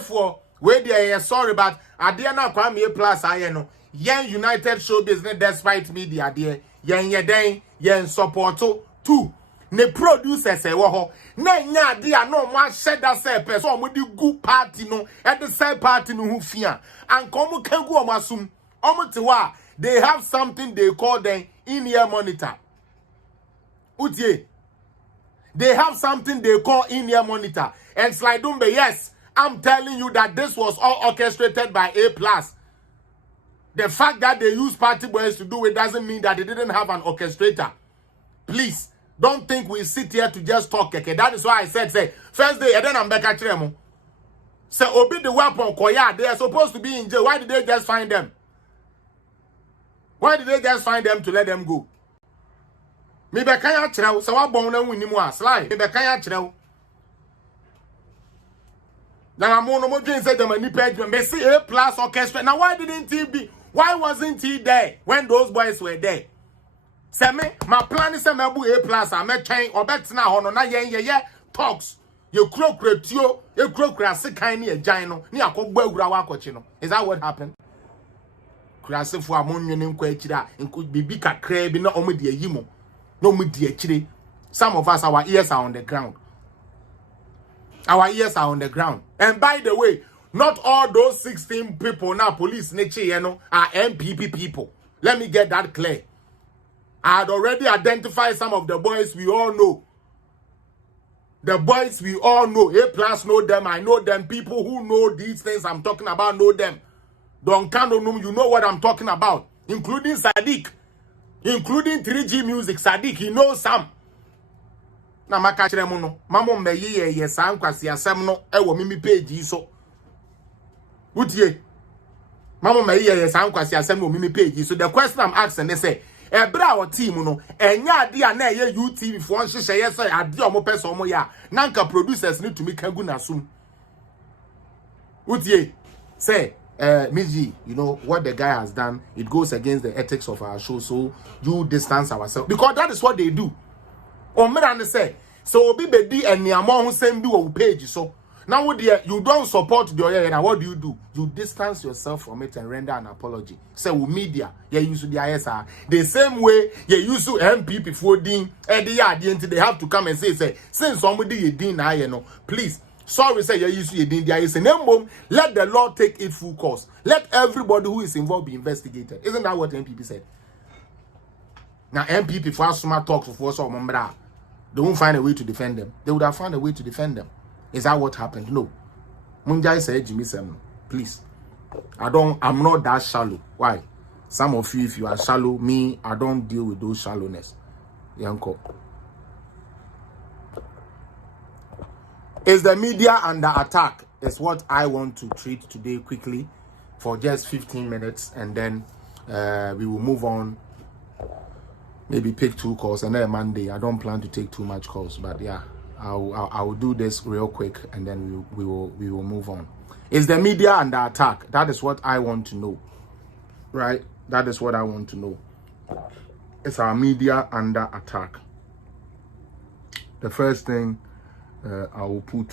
for where they are sorry, but I dare not come here plus I know. Yen United Showbiz despite media, dear. Yen support too. Ne producers say, "Woho, na dia no one said that say person with the good party no at the same party no who fear and come can go masum omotiwa they have something they call them in-ear monitor. Utie, they have something they call in-ear monitor and Slidumbe. Yes, I'm telling you that this was all orchestrated by A+. The fact that they use party boys to do it doesn't mean that they didn't have an orchestrator. Please. Don't think we sit here to just talk, okay? That is why I said, first day, and then I'm back at Tremo. Say, Obi the weapon, Koya, they are supposed to be in jail. Why did they just find them? Why did they just find them to let them go? Me be kaya chrew, so what born them win more slide. Me be kaya chrew. Now I'm on more say them any page, me see A+ orchestra. Now why wasn't he there when those boys were there? Say me, my plan is to mebu A+. I may change or bet na hono na ye talks. You croak retio, you croak crassi kind of gino, near Kogwa Wakochino. Is that what happened? Crassi for a moon in Quachida and could be big at crab in no media yimo. No media chili. Some of us, our ears are on the ground. Our ears are on the ground. And by the way, not all those 16 people now, police nature, you know, are MPP people. Let me get that clear. I had already identified some of the boys we all know. The boys we all know. A+ know them. I know them. People who know these things I'm talking about know them. Don't count on them. You know what I'm talking about. Including Sadiq. Including 3G Music. Sadiq, he knows some. Na makachire mo no. Mamo meye ye san kwasi asem no e wo mimi page so. Wutie. Mamo meye ye san kwasi asem no mimi page so. The question I'm asking they say Ebra or team no enya ade a na ye UTV for nhyehyɛ ye say ade o mo pese o mo ya nanka producers need to make agu na sum. Utie say Miji, you know what the guy has done, it goes against the ethics of our show, so you distance ourselves because that is what they do. O me and say so obi bedi eniamo ho sem bi wo page so Now, dear, you don't support the oil, and what do? You distance yourself from it and render an apology. Say, media, you use the ISR. The same way you use to MP before Dean, they have to come and say, since somebody you Dean, please, sorry, say you use your Dean, the ISR. Let the law take its full course. Let everybody who is involved be investigated. Isn't that what MPP said? Now, MPP for smart talks for some members, they won't find a way to defend them. They would have found a way to defend them. Is that what happened? No. Munjai said, Jimmy Sam, please. I'm not that shallow. Why? Some of you, if you are shallow, me, I don't deal with those shallowness. Yanko. Is the media under attack? Is what I want to treat today quickly for just 15 minutes, and then we will move on. Maybe pick 2 calls, and then Monday. I don't plan to take too much calls, but yeah, I will do this real quick, and then we will move on. Is the media under attack? That is what I want to know, right? That is what I want to know. Is our media under attack? The first thing I will put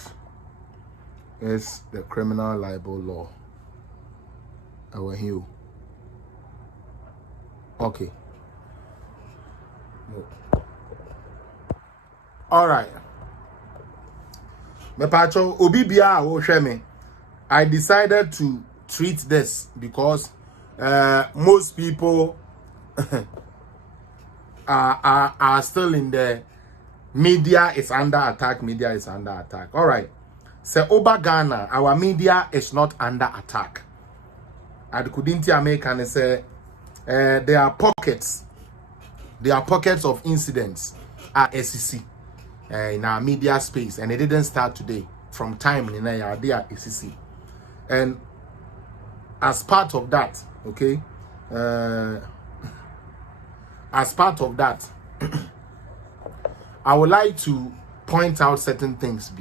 is the criminal libel law. Our hue. Okay. No. All right. Mepacho Obibia Osheme. I decided to treat this because most people are still in the media is under attack. Media is under attack. All right. So Oba Ghana, our media is not under attack. And couldn't American say there are pockets. There are pockets of incidents at SEC in our media space, and it didn't start today. From time in they are SEC, and as part of that, okay, as part of that, I would like to point out certain things.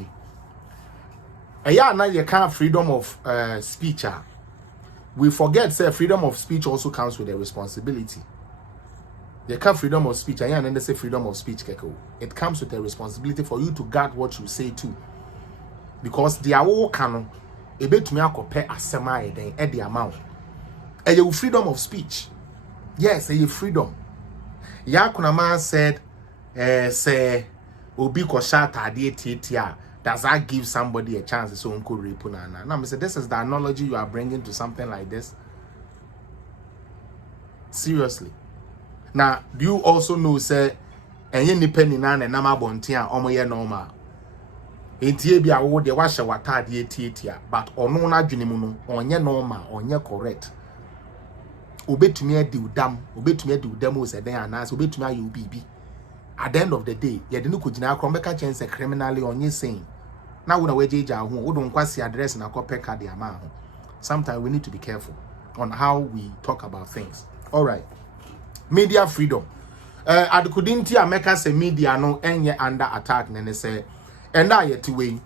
Now you can't freedom of speech. We forget that freedom of speech also comes with a responsibility. You can't freedom of speech, and then they say freedom of speech. It comes with a responsibility for you to guard what you say too, because they are all canon. A bit to me, I compare a semi at the amount. And you freedom of speech, yes, a freedom. Yakunama said, say, Obi Koshata DTTR. Does that give somebody a chance to so uncle repunana? Now, I said, this is the analogy you are bringing to something like this. Seriously. Now, do you also know, say, and you depend in an nama bontia, omoye normal. Intie be a wood, the washer wata DTTR, but on no junimuno, on ye normal, on ye correct. Obey to me, do damn, obey to me, do demos a day and as obey to me, you BB. At the end of the day, you didn't could now come back a chance criminally on your saying. Now, when I wage who don't quite see address and a copy card the amount. Sometimes we need to be careful on how we talk about things. All right. Media freedom. At couldn't America say media no any under attack, and they say, and I yet way.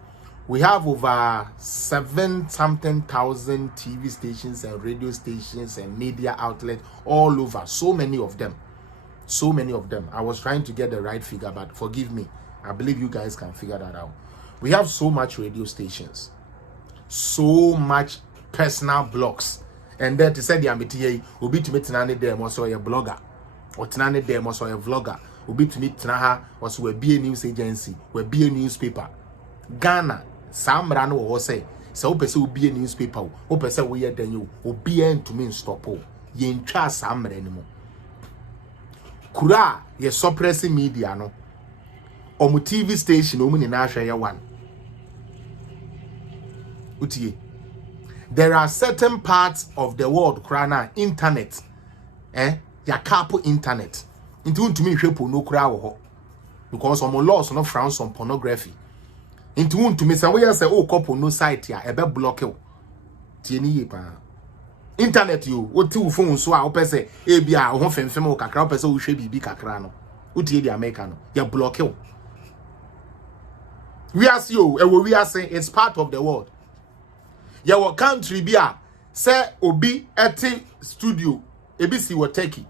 We have over 7,000 TV stations and radio stations and media outlets all over. So many of them. So many of them. I was trying to get the right figure, but forgive me. I believe you guys can figure that out. We have so much radio stations, so much personal blogs, and then to say the amity will be to meet Nani them also a blogger, or Nani them also a vlogger, will be to meet Naha also a be a news agency, will be a newspaper. Ghana, some rano or say, so person will be a newspaper, or person we are then you will be end to mean stop. Ye in trust some anymore. Kura ye suppressing media no omu TV station omu ni na ahwe one utie. There are certain parts of the world krana internet ya kapo internet into untumi hwe po no kura wo ho because omo laws no frowns on pornography into untumi say we say o couple no site ya ebe block you tie ni ye pa internet you what two phone so a opese e bia ho femfem o kakra opese o hwe bibi kakra no utie di America no ya block you. We are you we are saying it's part of the world. Your country bia say obi eti studio ebisi wo Turkey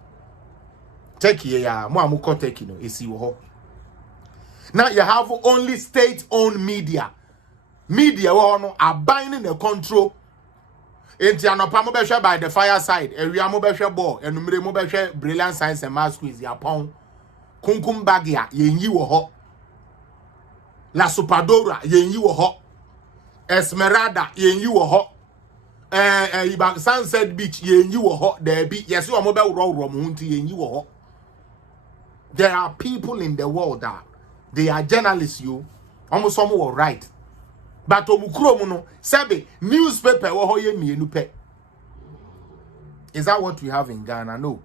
ya mo amuko Turkey no esi wo ho. Now you have only state owned media Media one are binding the control. Enti anopa mo behwe by the fireside, ewia mo behwe ball, enumere mo behwe brilliant science and math quiz ya pon. Kunkum bagia yenyi wo ho. La Supadora yenyi wo ho. Esmeralda yenyi wo ho. Iba Sunset Beach yenyi wo ho. There be yes you mo be ro mo hunti yenyi wo ho. There are people in the world that they are journalists you. Almost some were right. But omukuro no sebe newspaper wo ho ye mienu pe. Is that what we have in Ghana? No.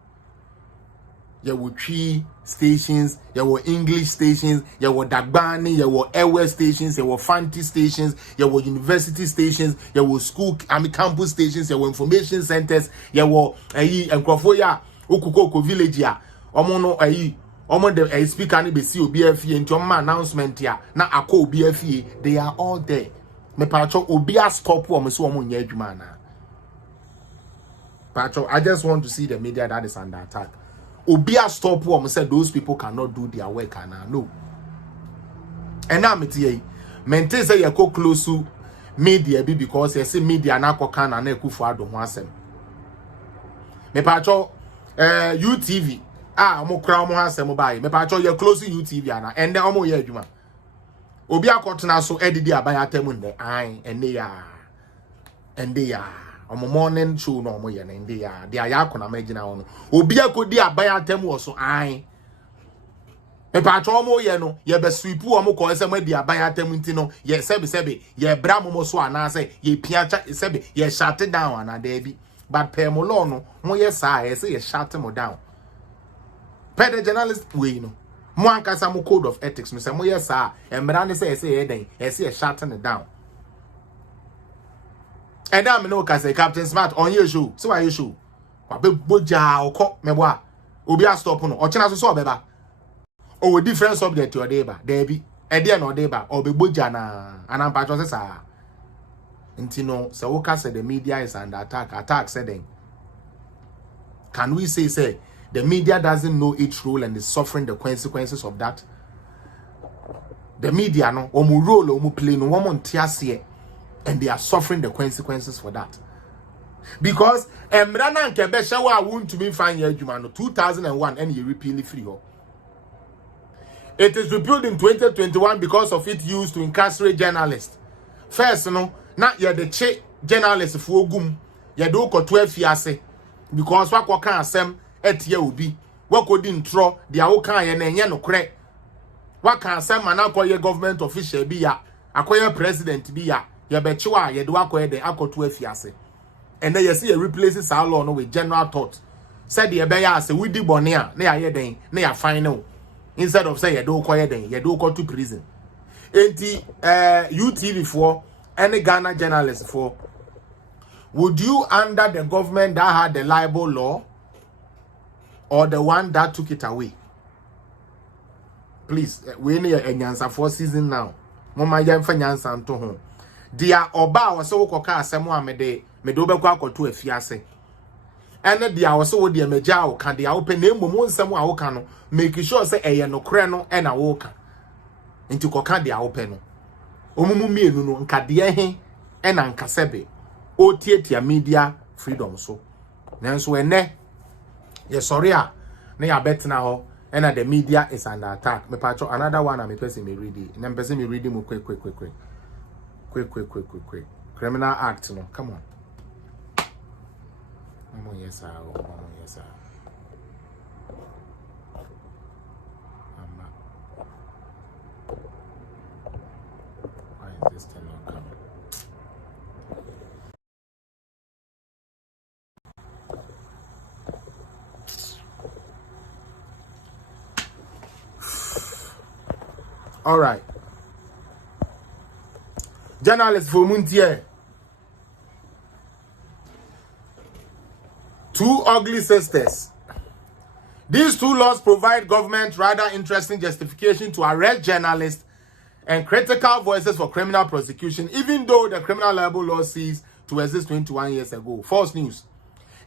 There were three stations, there were English stations, there were Dagbani, there were airway stations, there were Fanti stations, there were university stations, there were school campus stations, there were information centers, there were Nkrofoya Okukoko village ya. Omo no omo the speaker ni be see OBFE into announcement ya na akọ OBFE. They are all there. Me pacho obi a stop wo so omo nya adwuma na. Pacho, I just want to see the media that is under attack. Obi a stop wo said those people cannot do their work and no. And now me tie maintain say you go close to media be because you see media na koka na ekufu ado ho asem. Me pacho UTV omo kra omo asem bai me pacho you close to UTV ana and then omo ye adwuma. Obi akotena so edidi abaya temu nde ai ene ya ende ya omo morning show no omo ye na ende ya dia ya akona magina ono obi akodi abaya temu wo so ai e pacho omo ye no ye be sweepu omo ko se ma di abaya temu nti no ye sebe ye bra momo so ana se ye piacha sebe ye shut down ana there bi but per mo lo no mo ye sa ye se ye shut mo down per the journalist we no mo ankasa mo code of ethics no say mo yes sir emra ne say ye den ye say shutting it down and now me no ka say Captain Smart on your show so why you show wa be boja okọ me boa obi a stop no o chena so obeba o different subject your day ba there be e dey no dey ba o be boja na anampa cho say sa nti no say wo ka say the media is under attack say then can we say the media doesn't know its role and is suffering the consequences of that? The media no omu role omu play no woman tiasie and they are suffering the consequences for that. Because emrana nke be shawa won to me find your adwuma no 2001 and you repeal free ho. It is repealed in 2021 because of its use to incarcerate journalists. First no na ye the che journalists fu ogum ye do ko 12 years because wa ko kan asem etie obi wakodi ntro dia wo kan ye na enye no kre waka asem na akoye government official bi ya akoye president bi ya ye be chiwa ye de wakoye de akoto afiase and then you see a replace sa law no with general thought said the be ya say we di bone a na ya den na ya final instead of say ye do koye den ye do ko to prison enti UTV for any Ghana journalist for would you under the government that had the libel law or the one that took it away? Please, we need a nyansa for season now. Mama yamfa nyansa nto ho. Dia oba wo se wo koka asemo a me do be kwa akoto afiase. Ene dia wo se wo dia meja wo kan dia wo pe na emmom nsemo a wo kan no make sure say eye no kre no e na wo ka. Nti koka dia wo pe no. Omumu mienu no nka dia he e na nka sebe. O tietia media freedom so. Nanso ene yes, sorry, na ya bet now, and the media is under attack. Me patcho another one, I'm a person me read it. And I'm person me reading more quick. Criminal Act, no, come on. Yes, sir. Why is this thing not coming? All right. Journalists for Muntier. Two ugly sisters. These two laws provide government rather interesting justification to arrest journalists and critical voices for criminal prosecution, even though the criminal libel law ceased to exist 21 years ago. False news.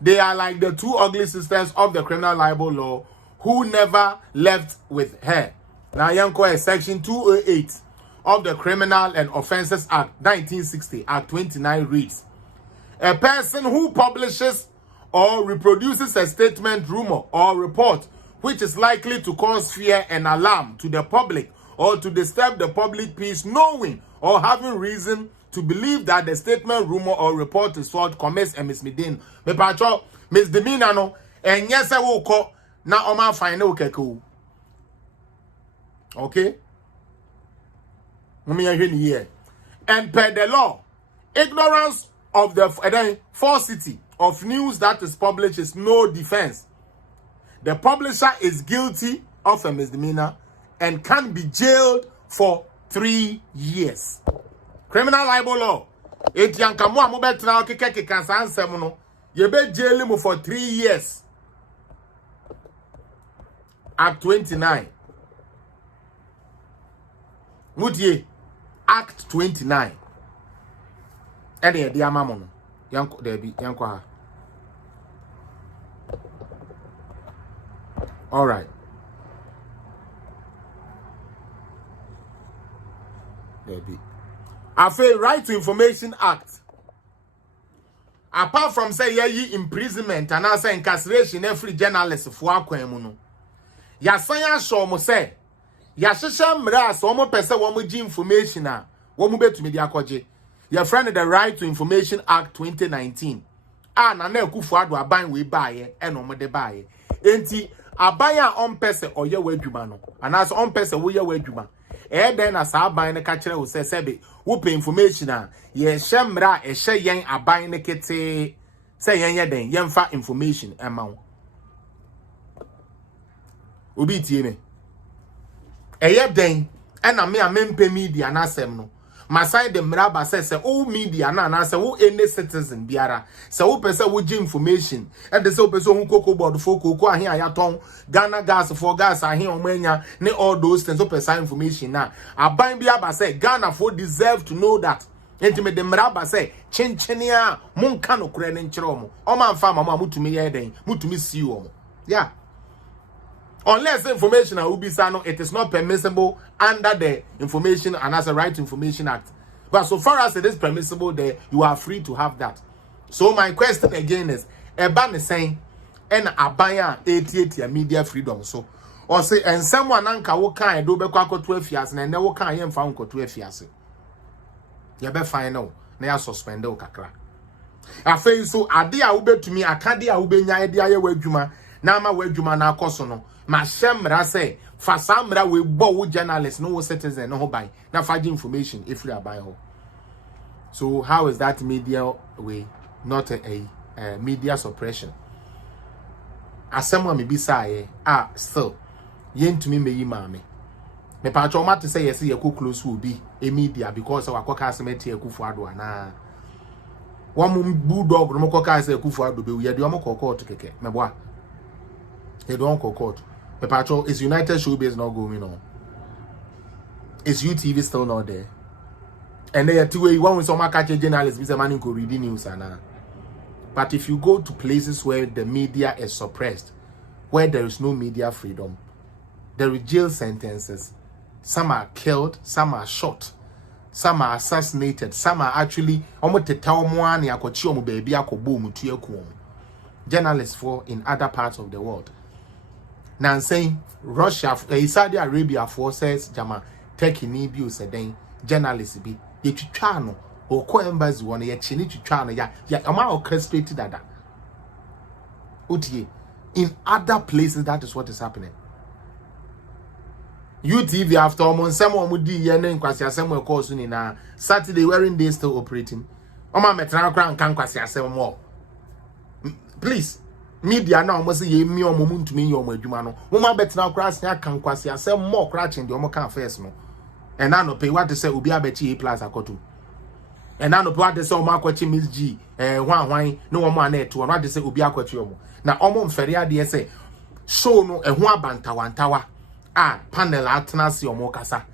They are like the two ugly sisters of the criminal libel law who never left with her. Now, Yanko is section 208 of the Criminal and Offences Act 1960, Act 29 reads, a person who publishes or reproduces a statement, rumor, or report which is likely to cause fear and alarm to the public or to disturb the public peace, knowing or having reason to believe that the statement, rumor, or report is false, commits a misdemeanor. Me pacho misdemeanor no enye se wo ko na o ma fine wo keke. Okay? And per the law, ignorance of the falsity of news that is published is no defense. The publisher is guilty of a misdemeanor and can be jailed for 3 years. Criminal libel law. It yankamu amubetra keke kansa ansem no. You be jail him for 3 years. Act 29. Mutie. Act 29. Any the amamono. Yanko debi yanko. All right. Debi. Afe Right to Information Act. Apart from say ye imprisonment and also incarceration every journalist for akwan no. Ya sanya show mo say ya hyehyɛ mmara so mo pese wo mo gi information a wo mo betumi di akɔgye. Your friend the Right to Information Act 2019. Na Akufo Addo aban we baaye e no mo de baaye. Enti aban a on pese oye wa adwuma no anaso on pese wo ye wa adwuma. Den na sa aban ne ka kire wo se sebe wo pe information a ye hye mmara e hye yen aban ne kete se yen ye den yen fa information ema wo. Obi tie me. Eye den na me a mempe media na asem no. Masai de mraba say all media na say wo any citizen biara say wo pese wo gi information e de say wo pese hu koko board fo koko ahe ayaton Ghana gas for gas ahe omanya ne all those things wo pese information na aban bia ba say Ghana for deserve to know that enti de mraba say chenchene a monka no kure ne nkyere omo o man fa mama mutumi ye den mutumi see omo yeah. Unless information will be no, it is not permissible under the Information and as a Right to Information Act. But so far as it is permissible there, you are free to have that. So my question again is, Eban is saying, and abaya 88 media freedom. So, or say, and someone anka wo kan do be kwa 12 years, and then wo kan yem fa unko 12 years. You be fine now, na ya suspend o kakra. Afei so ade a wo betumi akade a wo benya ade aye wadwuma na ama wadwuma na akoso no. Ma shemra say fa samra we bo wo journalist no wo citizen no ho ban na fa information if you are buy ho. So how is that media way not a media suppression? Asemo me bisa still yentumi meyi maame me pa cho mate say yes ye ko close will be a media because our koka asemeti Akufo Addo ana one bulldog no koka say Akufo Addo be we de omo court keke me boa they don't call court. The patrol is United Showbiz not going on. Is UTV still not there? And they are two way one with some catch journalists with a man who read news and but if you go to places where the media is suppressed, where there is no media freedom, there is jail sentences. Some are killed, some are shot, some are assassinated, some are actually journalists for in other parts of the world. Now I'm saying Russia, Saudi Arabia forces Jama Turkey ni bi useden journalists bi ye twitwa no o ko embassy won ye chini twitwa no ya ama orchestrated that. Utie in other places that is what is happening. UTV after almost some di ye na nkwasi asem e course ni na Saturday wearing day still operating. Oma metra kra nkan kwasi asem mo. Please media na almost ye mi omo muntumi ye omo adwuma no mo ma betina kra asia kan kwase asem mo kra chen de omo kan first no and na no pay what to say obi abechi plus akoto and na no pay what to say omo akwachi Miss G hwan no omo ana eto no ade say obi akwachi omo na omo mfere ade say show no eho abantawantawa panel atena se omo kasa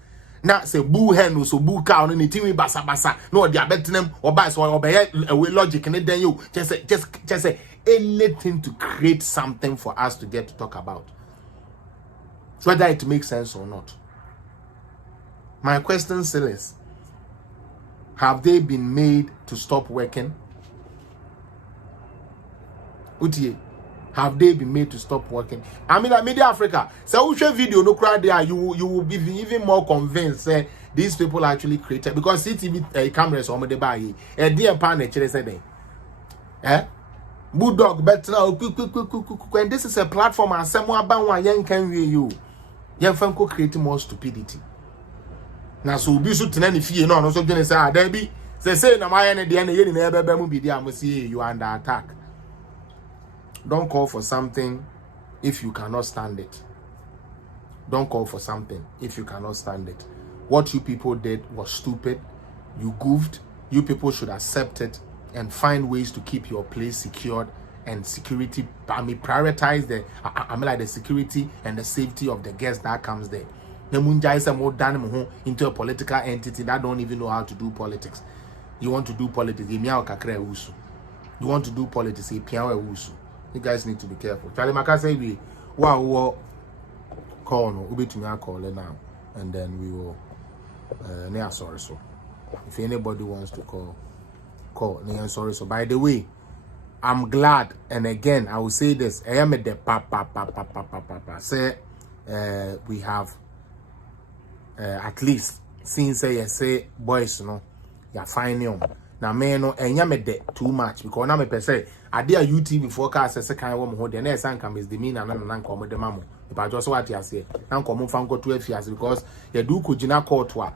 na se bu he no so bu ka no ni timi basa na odi abetenem oba so obeye we logic ne den yo just say anything to create something for us to get to talk about, whether it makes sense or not. My question still is, have they been made to stop working? Utie, have they been made to stop working? I mean, like Media Africa, so we share video no crowd there, you will be even more convinced these people actually created, because CTV cameras on the buy a dear pan said Bulldog bet now and this is a platform and someone about one young can you Yanfanko creating more stupidity. Now so be so to any fear no so gonna say there be say na my end the end you be there you are under attack. Don't call for something if you cannot stand it. Don't call for something if you cannot stand it. What you people did was stupid. You goofed. You people should accept it and find ways to keep your place secured and security. I mean, prioritize the security and the safety of the guests that comes there. Into a political entity that don't even know how to do politics. You want to do politics? You want to do politics? You guys need to be careful. Charlie Maka say we call no, we to me call it now, and then we will. Sorry, so if anybody wants to call. Sorry, so by the way, I'm glad, and again I will say this. I am at the say we have at least since say boys you're fine now me no enyame too much because na me per se ade a UTV forecast say kan wo mo ho de na esan kam is the mean na nkom de mamo if just what you say na nkom fa nko to afias because you do kujina court wa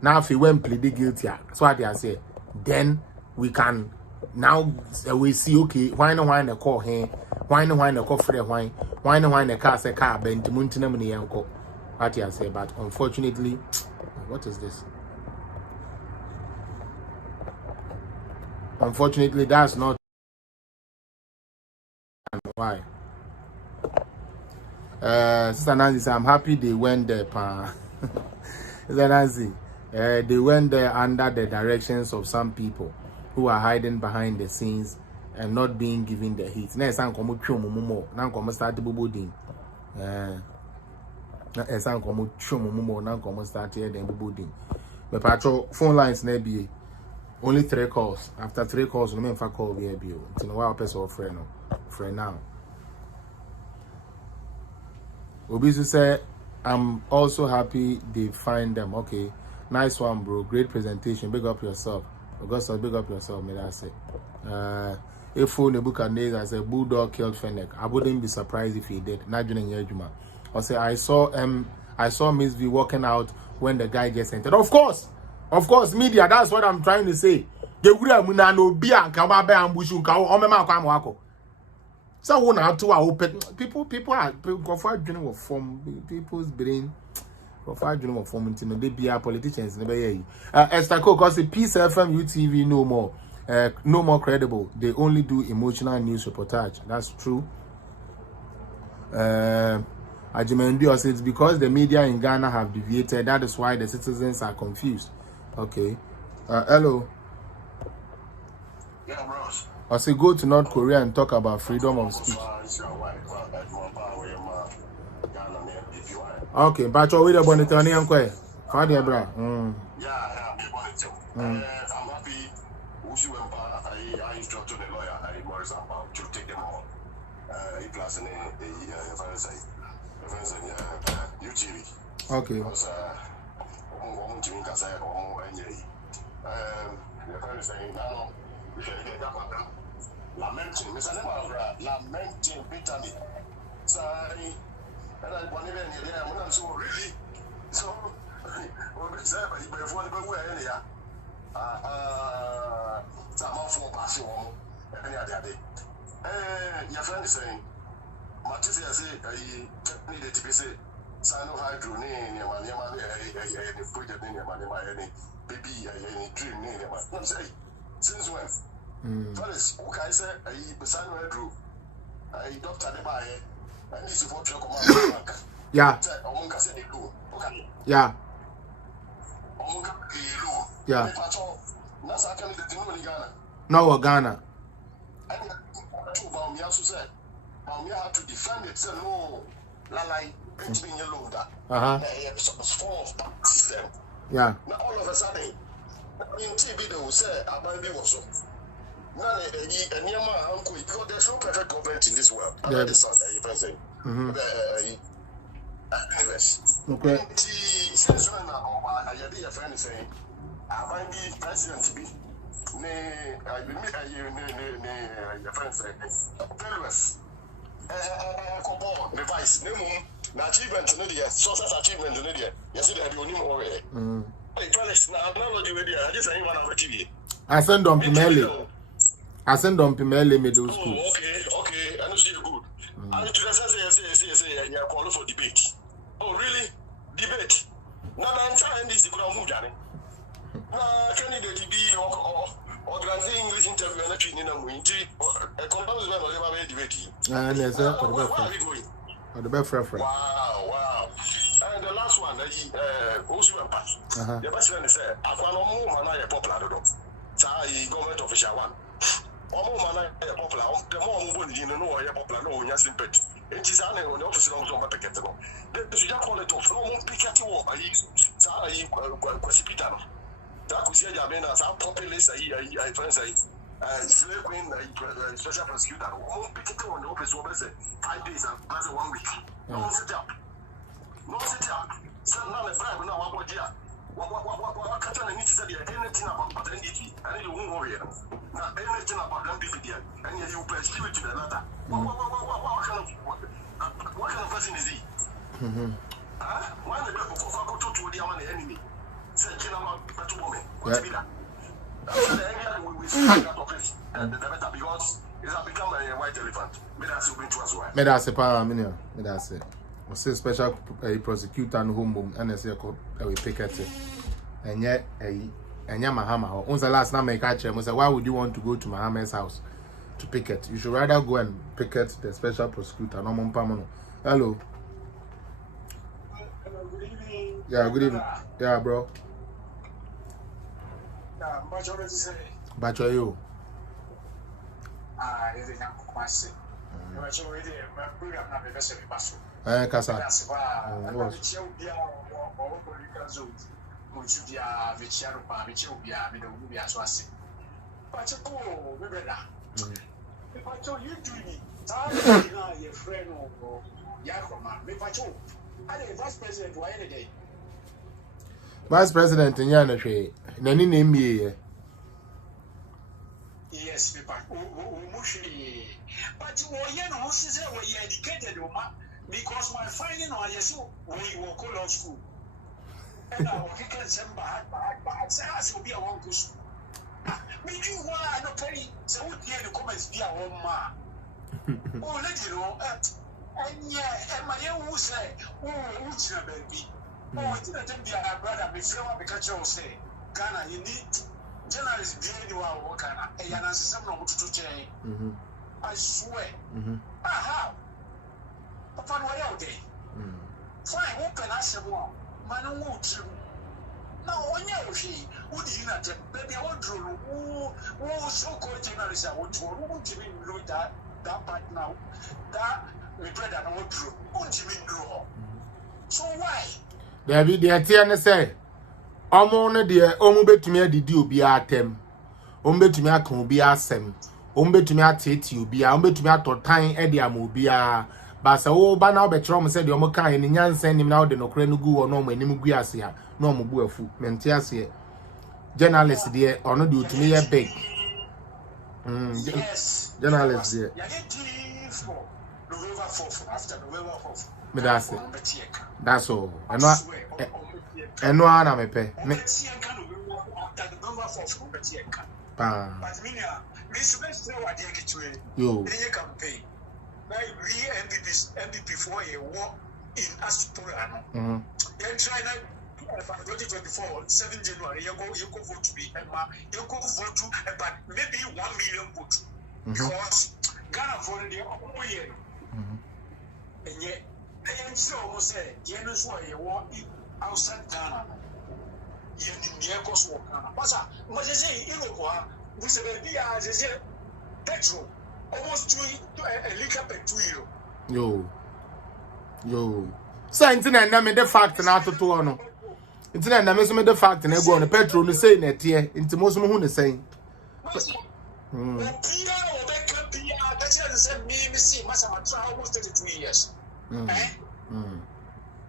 na afi when plead guilty so what you say then we can now we see okay why no call here why no call free why no car say car bent muntina me yanko what you say but unfortunately what is this. Unfortunately, that's not why. Sister Nancy said, I'm happy they went there, Sister Nancy, they went there under the directions of some people who are hiding behind the scenes and not being given the heat. Now, some come mumo, now come start the bubudin. Some come mumo, now come start here the bubudin. But patrol phone lines maybe. Only 3 calls. After 3 calls, no man for call we have you. It's no while person friend now. Obisu said, I'm also happy they find them. Okay, nice one, bro. Great presentation. Big up yourself. Augusta, big up yourself. May I say? If Nebuchadnezzar said Bulldog killed Fennec, I wouldn't be surprised if he did. Not doing Yejuma. Or say I saw Miss V walking out when the guy gets entered. Of course, media, that's what I'm trying to say. The would have no beer and come back and bush and cow on my wako. So one or two are open. People go for general form, people's brain go for general form until they be our politicians never hear you. Esther because the Peace FM UTV no more credible. They only do emotional news reportage. That's true. Ajimendio says because the media in Ghana have deviated, that is why the citizens are confused. Okay. Hello. Yeah, bros. I say go to North Korea and talk about freedom of speech. Okay, but you're with a bonnet on the uncle. Father, bro. Yeah, I'm happy. I instructed the lawyer, Morris, to take them on. He plus in UTV. Okay. Lamenting bitterly. Sorry, and I want to so really. So, before the way, some of 4 passing any other day. Your friend is saying, Matisse needed to be said. Sano hydro name, put the name any baby, any dream name. I'm saying, since when? Fellas, who can say a Sano hydro? I doctor the buyer, and this is what you command. Yeah. Yeah. Yeah. No, Ghana. I said, we have to defend it. So, no, like, it's been yellow that. System. Yeah. Now all of a sudden, in TV they will say, "Abambi was so." Now and Yama uncle because there's no perfect government in this world. I know this one. You can say. Okay. Since when I hear your friend saying, "Abambi president to be." Your friend say, "Failures." The vice, no more. Achievement, no dear. Success achievement, no dear. Yes, you have your name already. Hey, Palace, now analogy with you. I just ain't one of the TV. I send on Pimeli. I send on Pimeli middle school. Oh, okay. I know see you good. I mean, to the say, and you're calling for debate. Oh, really? Debate? Now, I'm trying this, you could move, Johnny. Now, candidate to be organizing English interview and a training and we a compound never debate. And there's a the best reference. Wow. And the last one, also a patch. The best friend said, I can't know man, I popular. Say, government official one. Omo man, I popular. The more you know, I popular, no, you're simple. It is an office of the packet. The should call it off. No more picket war. I Quasipitano. That could say, Jamena, some populace, I fancy. Slave Queen, special prosecutor, won't pick it on the office over 5 days and plus 1 week. No sit up. Some not a bribe, no one year. What can need to say anything about identity? And you won't worry. Not anything about them, and you pursue it to the latter. What kind of person is he? Why the people go to the enemy? Say, woman. What's it? Because it has become a white elephant. Me that's a power, me that's it. We say special prosecutor and home and I say we pick it. And yet Mahama. Once the last time I catch him, I said, why would you want to go to Mahama's house to pick it? You should rather go and pick it the special prosecutor. No more. Hello. Yeah, good evening. Yeah, bro. But you Kasa. Vice President in Yanashe, Nani name me. Yes, but who says we educated because my finding on yes, we will go to school. And I can send back, as will be a one to school. Me, you want to pay, so we hear the comments be a home. Oh, let you know, and yeah, and my young say, who's your baby? Oh, it didn't be a brother before because you say, Ghana, you need. Journalists being work and I some to change. I swear. Aha. Upon what all day. Fine, open as a one. Man, won't you? Now, when you see, would you not, baby, I want to who so called journalists I want to even know that part now. That we brother I want to won't even know. So why? There be the Tiana say. Omo de omo betumi adidi obi atem omo betumi aka obi asem omo betumi atete obi a omo betumi atotan e de am obi a ba se wo ba na obekere omo se de omo kan ni nyansa nim na wo de nokre no gu wo no omo anim gu ase a na omo bu afu mente ase journalist de ono de otumi ye big journalist de me that's all eno ana mepe me yo MVP for a war in Astoria. Then China 2024, 7 January, you go vote to be Emma, you go vote to about maybe 1 million votes. Because Ghana for the year. And yet, I am sure say, Janus were a war outside Ghana. Yakos Ghana. But I say, Iroquois, we say, as a petrol, almost to a liquor per 2 Yo. Science and name the fact and out to one. It's not the fact and I go on the petrol to say net here into most of who is saying. Almost 32 years.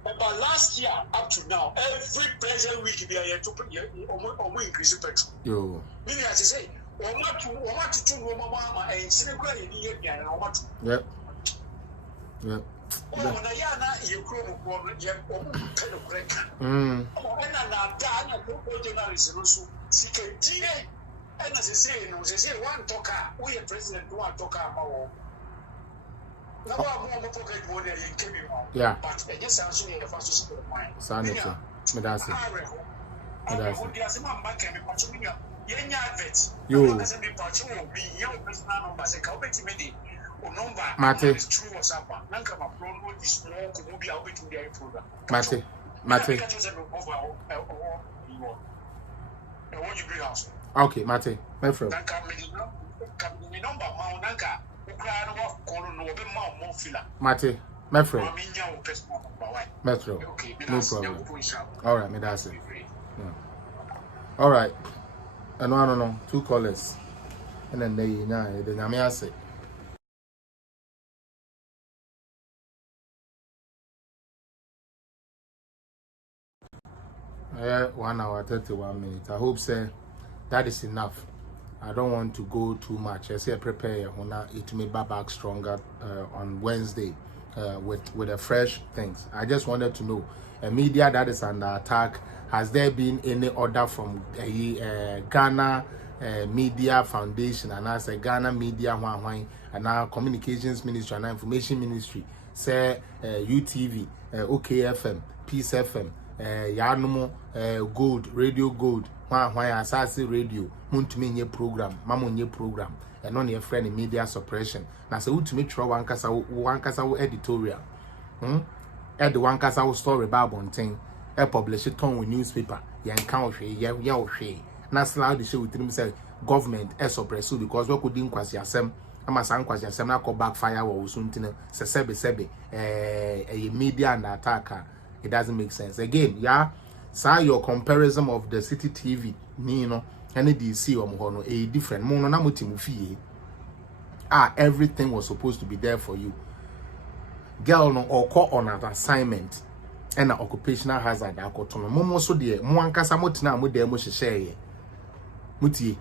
But last year up to now, every pleasant week we are to increase petrol. Yo. Meaning as I say, want to do mama and Senegal in the year and what? Yep. When I yana you grow yet pen of break. And I'm done a good generation also. Seek a DA. And as I say, one talker, we are president, one talker. No more pocket money in Kemi. Yeah. But I just answer the first of mine. Sanity. Medasi. Yo. Mate. Okay, Mate. My friend. Mate, my friend. Metro. No problem. All right, Medasi. All right. And no, 2 callers. And then they the Namiase. 1 hour 31 minutes. I hope that is enough. I don't want to go too much. I say prepare it may be back stronger on Wednesday with a fresh things. I just wanted to know a media that is under attack. Has there been any order from Ghana Media Foundation and as a Ghana Media and our Communications Ministry and our Information Ministry, say UTV, OKFM, Peace FM, Yanumo, Gold, Radio Gold, why Asasi Radio, Muntuminye program, Mamunye program, and on your friend in media suppression. Now, so to make sure one kasa editorial, the one kasa story about one thing, publish it on newspaper, yan country, ya she. Now, slide the show with him say government suppress because what could inquest yasem. I'm a son question, some call backfire or something. Sebe, a media and attacker. It doesn't make sense. Again, yeah, say your comparison of the City TV, Nino, and the DC or Mohono, a different mononamuti. Everything was supposed to be there for you. Girl, no, or call on an assignment and an occupational hazard. I got on Momo so dear, Mwankasa Motina, Mudemo share. Muti,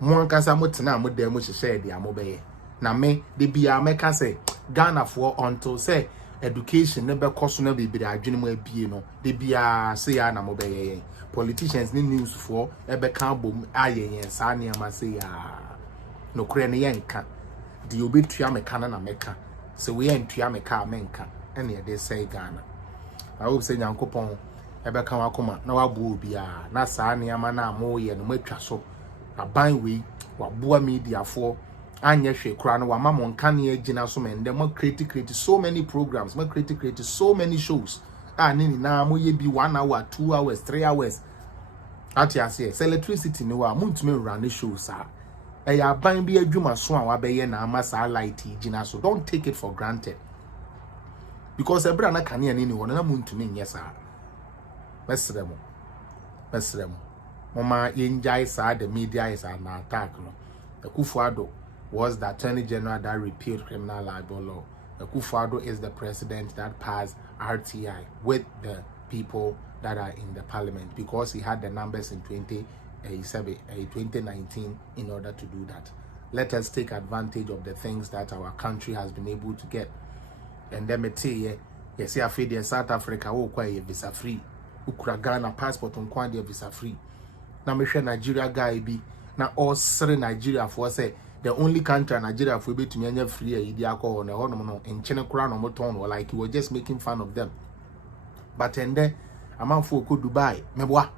Mwankasa Motina, Mudemo share the Amobe. Na me, the Biameka say, Ghana for until say, education never cost no be the adwene be no de bia say ya na mobeye politicians ni news for ebe kan bom ayen sa ne ama say ya no kure ne yenka de obetua meka na meka se we entua meka menka ene de say Ghana I hope say nyankopon ebe kan wakoma na wabu obia na sa ne ama na amoye no matwa so aban we waboa media for anya hwe kura no wama mon kane agina so men dem create so many programs mo create so many shows nini na mo ye bi 1 hour 2 hours 3 hours ati ase electricity ni wa muntumi run shows ya ban bi adwuma so a wabeye na ama sa light agina so don't take it for granted because ebra na kane ni wo na muntumi nye sa mesremo mama yenjai sa the media is an attack no Akufo-Addo was the Attorney General that repealed criminal libel law. Akufo-Addo is the president that passed RTI with the people that are in the parliament because he had the numbers in 2019 in order to do that. Let us take advantage of the things that our country has been able to get. And then me tell you, yes, I feel in South Africa, visa free. Ukura Ghana passport on visa free. Now me share Nigeria guy be now all three Nigeria for say the only country Nigeria for be to me free idi alcohol no in China crown no ton or like you were just making fun of them. But and then a man for go Dubai, meboa.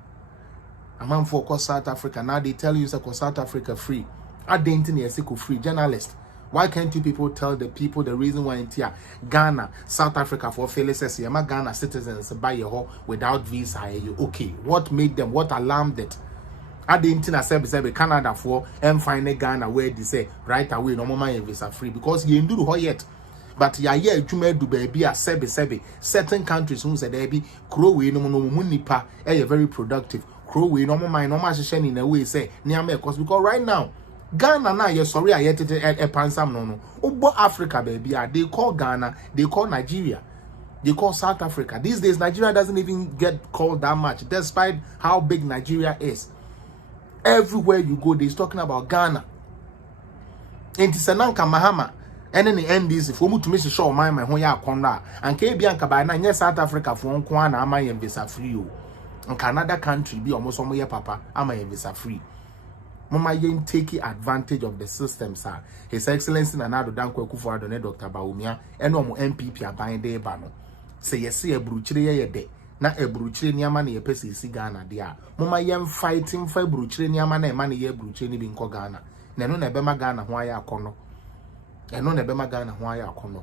A man for go South Africa. Now they tell you say South Africa free. I didn't know free journalist. Why can't you people tell the people the reason why in here Ghana, South Africa for failure says Ghana citizens buy your without visa? Okay, what made them? What alarmed it? I didn't know say Canada for and find Ghana where they say right away no more visa free because you do it yet. but ya ye adwuma du baby a sebe certain countries who say there be kro we no nipa very productive kro we no mind no ma hye in a way say near because right now Ghana na ye sorry a yet e pansam no Obo Africa baby they call Ghana, they call Nigeria, they call South Africa. These days Nigeria doesn't even get called that much despite how big Nigeria is. Everywhere you go they're talking about Ghana. Enti Senanka Mahama and then the NDC for me to miss show my ho ya konda and ke bianca by na South Africa for nko na ama yen visa free o. And Canada country be almost omo ye papa ama yen visa free. Mama yen take advantage of the system sir. His Excellency Nana Dankwa Akufo-Addo ne Dr. Bawumia eno mo MPP aban de ba no. Say yesi e bruchire ye de na e bruchire niama na ye pese isi Ghana de a. Mama yen fighting for bruchire niama na e ma na ye bruchire ni bi nko Ghana. Na no na be ma Ghana ho aya akono. Eno na be ma Ghana ho aya akono.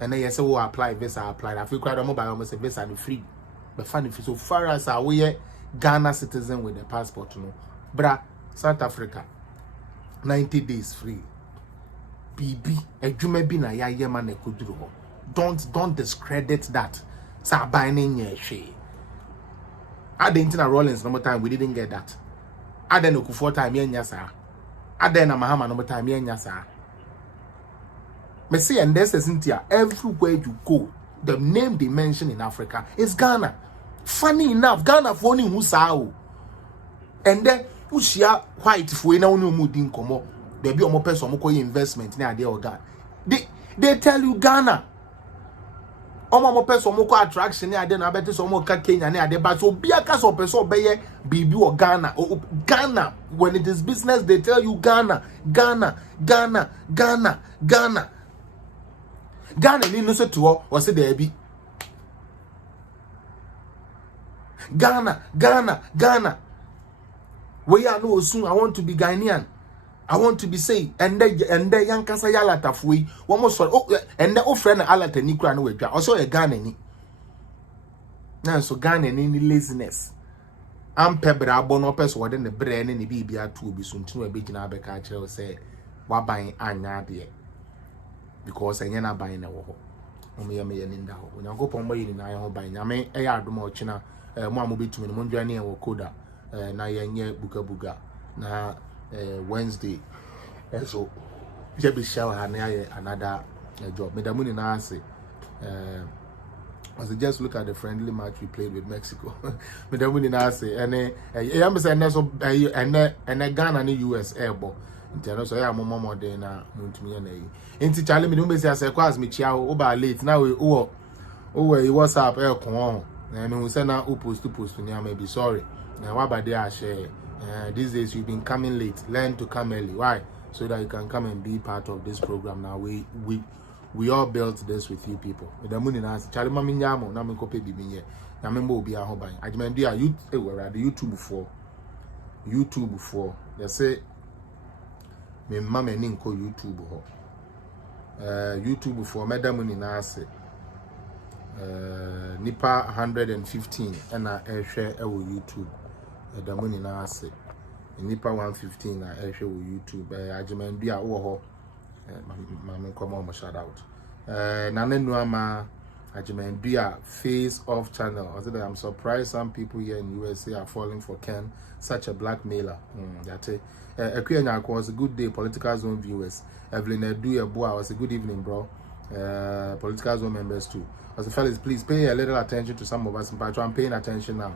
And then yes, we apply visa apply. I feel quite mobile almost a visa and free. But funny so far as we Ghana citizen with the passport no. Bra South Africa 90 days free. BB edwuma bi na ya yema na koduru ho. Don't discredit that. Sa binding ye she. Adentina Rollins no more time we didn't get that. Aden Akufo time ye nya sa. Aden na Mahama no more time ye nya sa. Me see and this isn't here. Everywhere you go, the name they mention in Africa is Ghana. Funny enough, Ghana for only who sao. And then who share white for na only mudin komo. There be omo person omo investment near there or Ghana. They tell you Ghana. Omo person omo attraction near there na better so omo ka Kenya near there but so be a case of person obeye bibi or Ghana or Ghana. When it is business they tell you Ghana. Ghana ni no se to o se there be Ghana. We are no soon. I want to be Ghanaian. I want to be say and then yankasa yalata fui. One more sorry. Oh, and the old friend alata ni kura no we dwa. Also a Ghana ni. Now so Ghana ni laziness. Am pebra abono person within the brain ni bi bia to bi so ntinu e be gina be ka kire say wa ban anya de. Because enye na ban na wo ho. Omo ye me ye ninda ho. Onyankopon ba yini na ye ho ban. Nyame e ya adom o china mo amobetumi no mo ndwane e wo koda. Na yenye buga na Wednesday so je be shower na another job medamuni na say as just look at the friendly match we played with Mexico medamuni na say ene yam say na so ene Ghana ni US airbo nti so ya momo de na muntumi ya na yi nti chale me no be say as kwa as me chia o ba late na we o WhatsApp e kon ho na me say na o post ni am be sorry. Now, what about there? Share. These days you've been coming late. Learn to come early. Why? So that you can come and be part of this program. Now we all built this with you people. With the money now, Charlie Mami Nyamo, na me kope bibi nye. Na me mbo obi a ho ban. Ajmendi a YouTube before. They say me mama ni nko YouTube ho. YouTube before me da money na ase. Nipa 115 and I share YouTube. The money na ase. Nipa 115 na share YouTube. Ajmendi a wo ho. Mama come on shout out. Nanenu ama Ajmendi a face off channel. I said I'm surprised some people here in USA are falling for Ken, such a blackmailer. That's it. Ekwenya was a good day, political zone viewers. Evelyn Edu was a good evening, bro. Political zone members too. As a fellas, please pay a little attention to some of us. But I'm paying attention now.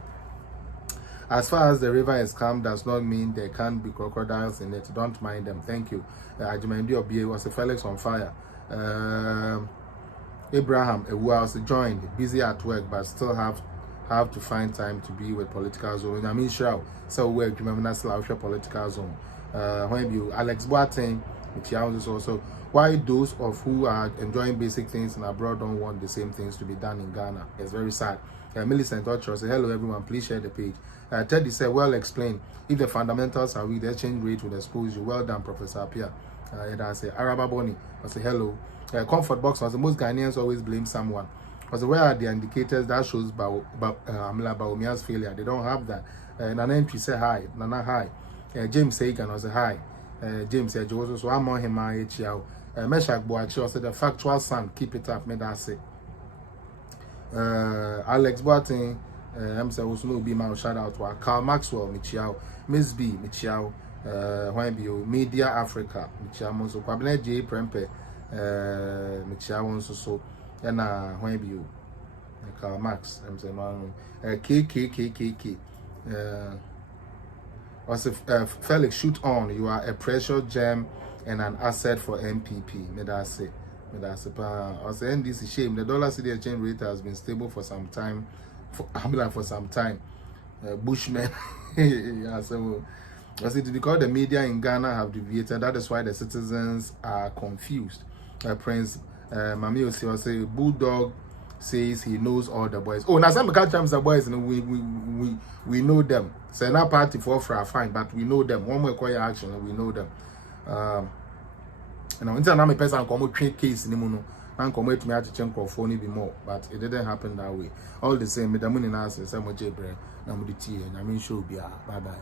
As far as the river is calm, does not mean there can't be crocodiles in it. Don't mind them. Thank you. Ajimendi Obie was a Felix on fire. Abraham who was joined, busy at work, but still have to find time to be with political zone. I mean, sure. So work. Remember that's our political zone. When you Alex Boateng, which is also. Why those of who are enjoying basic things in abroad don't want the same things to be done in Ghana? It's very sad. Millicent Ocho said, hello everyone, please share the page. Teddy said, well explained. If the fundamentals are weak, the exchange rate will expose you. Well done, Professor Apia. And I say, Araba Boni, I say, hello. Comfort box was the most Ghanaians always blame someone. I say, where are the indicators that shows Amila Baumia's failure? They don't have that. Nana Entry said hi. Nana hi. James Sagan was a hi. James said, so I'm on him, Meshach Boachi said the factual son, keep it up, me that say. Alex Boating, I'm saying was no be my shout out to Carl Maxwell, Michiao, Miss B, Michiao, Media Africa, Michiao Monso, Kwabene J Prempe, Michiao Monso, so, and when you Carl Max, I'm saying, KKKKK. Also, Felix, shoot on. You are a pressure gem and an asset for MPP. Me that say. Also, NDC shame. The dollar city exchange rate has been stable for some time. For some time. Bushmen. Yeah, so. Also, because the media in Ghana have deviated, that is why the citizens are confused. Prince Mami Osi say Bulldog says he knows all the boys. Oh, now some catch the boys, and we know them. So not party for fine, but we know them. One more quiet action, we know them. You know, until now my person come with case in the and come with me at the phone be more, but it didn't happen that way. All the same, me the money now say so much bread, na mo di tea, na me show be bye bye.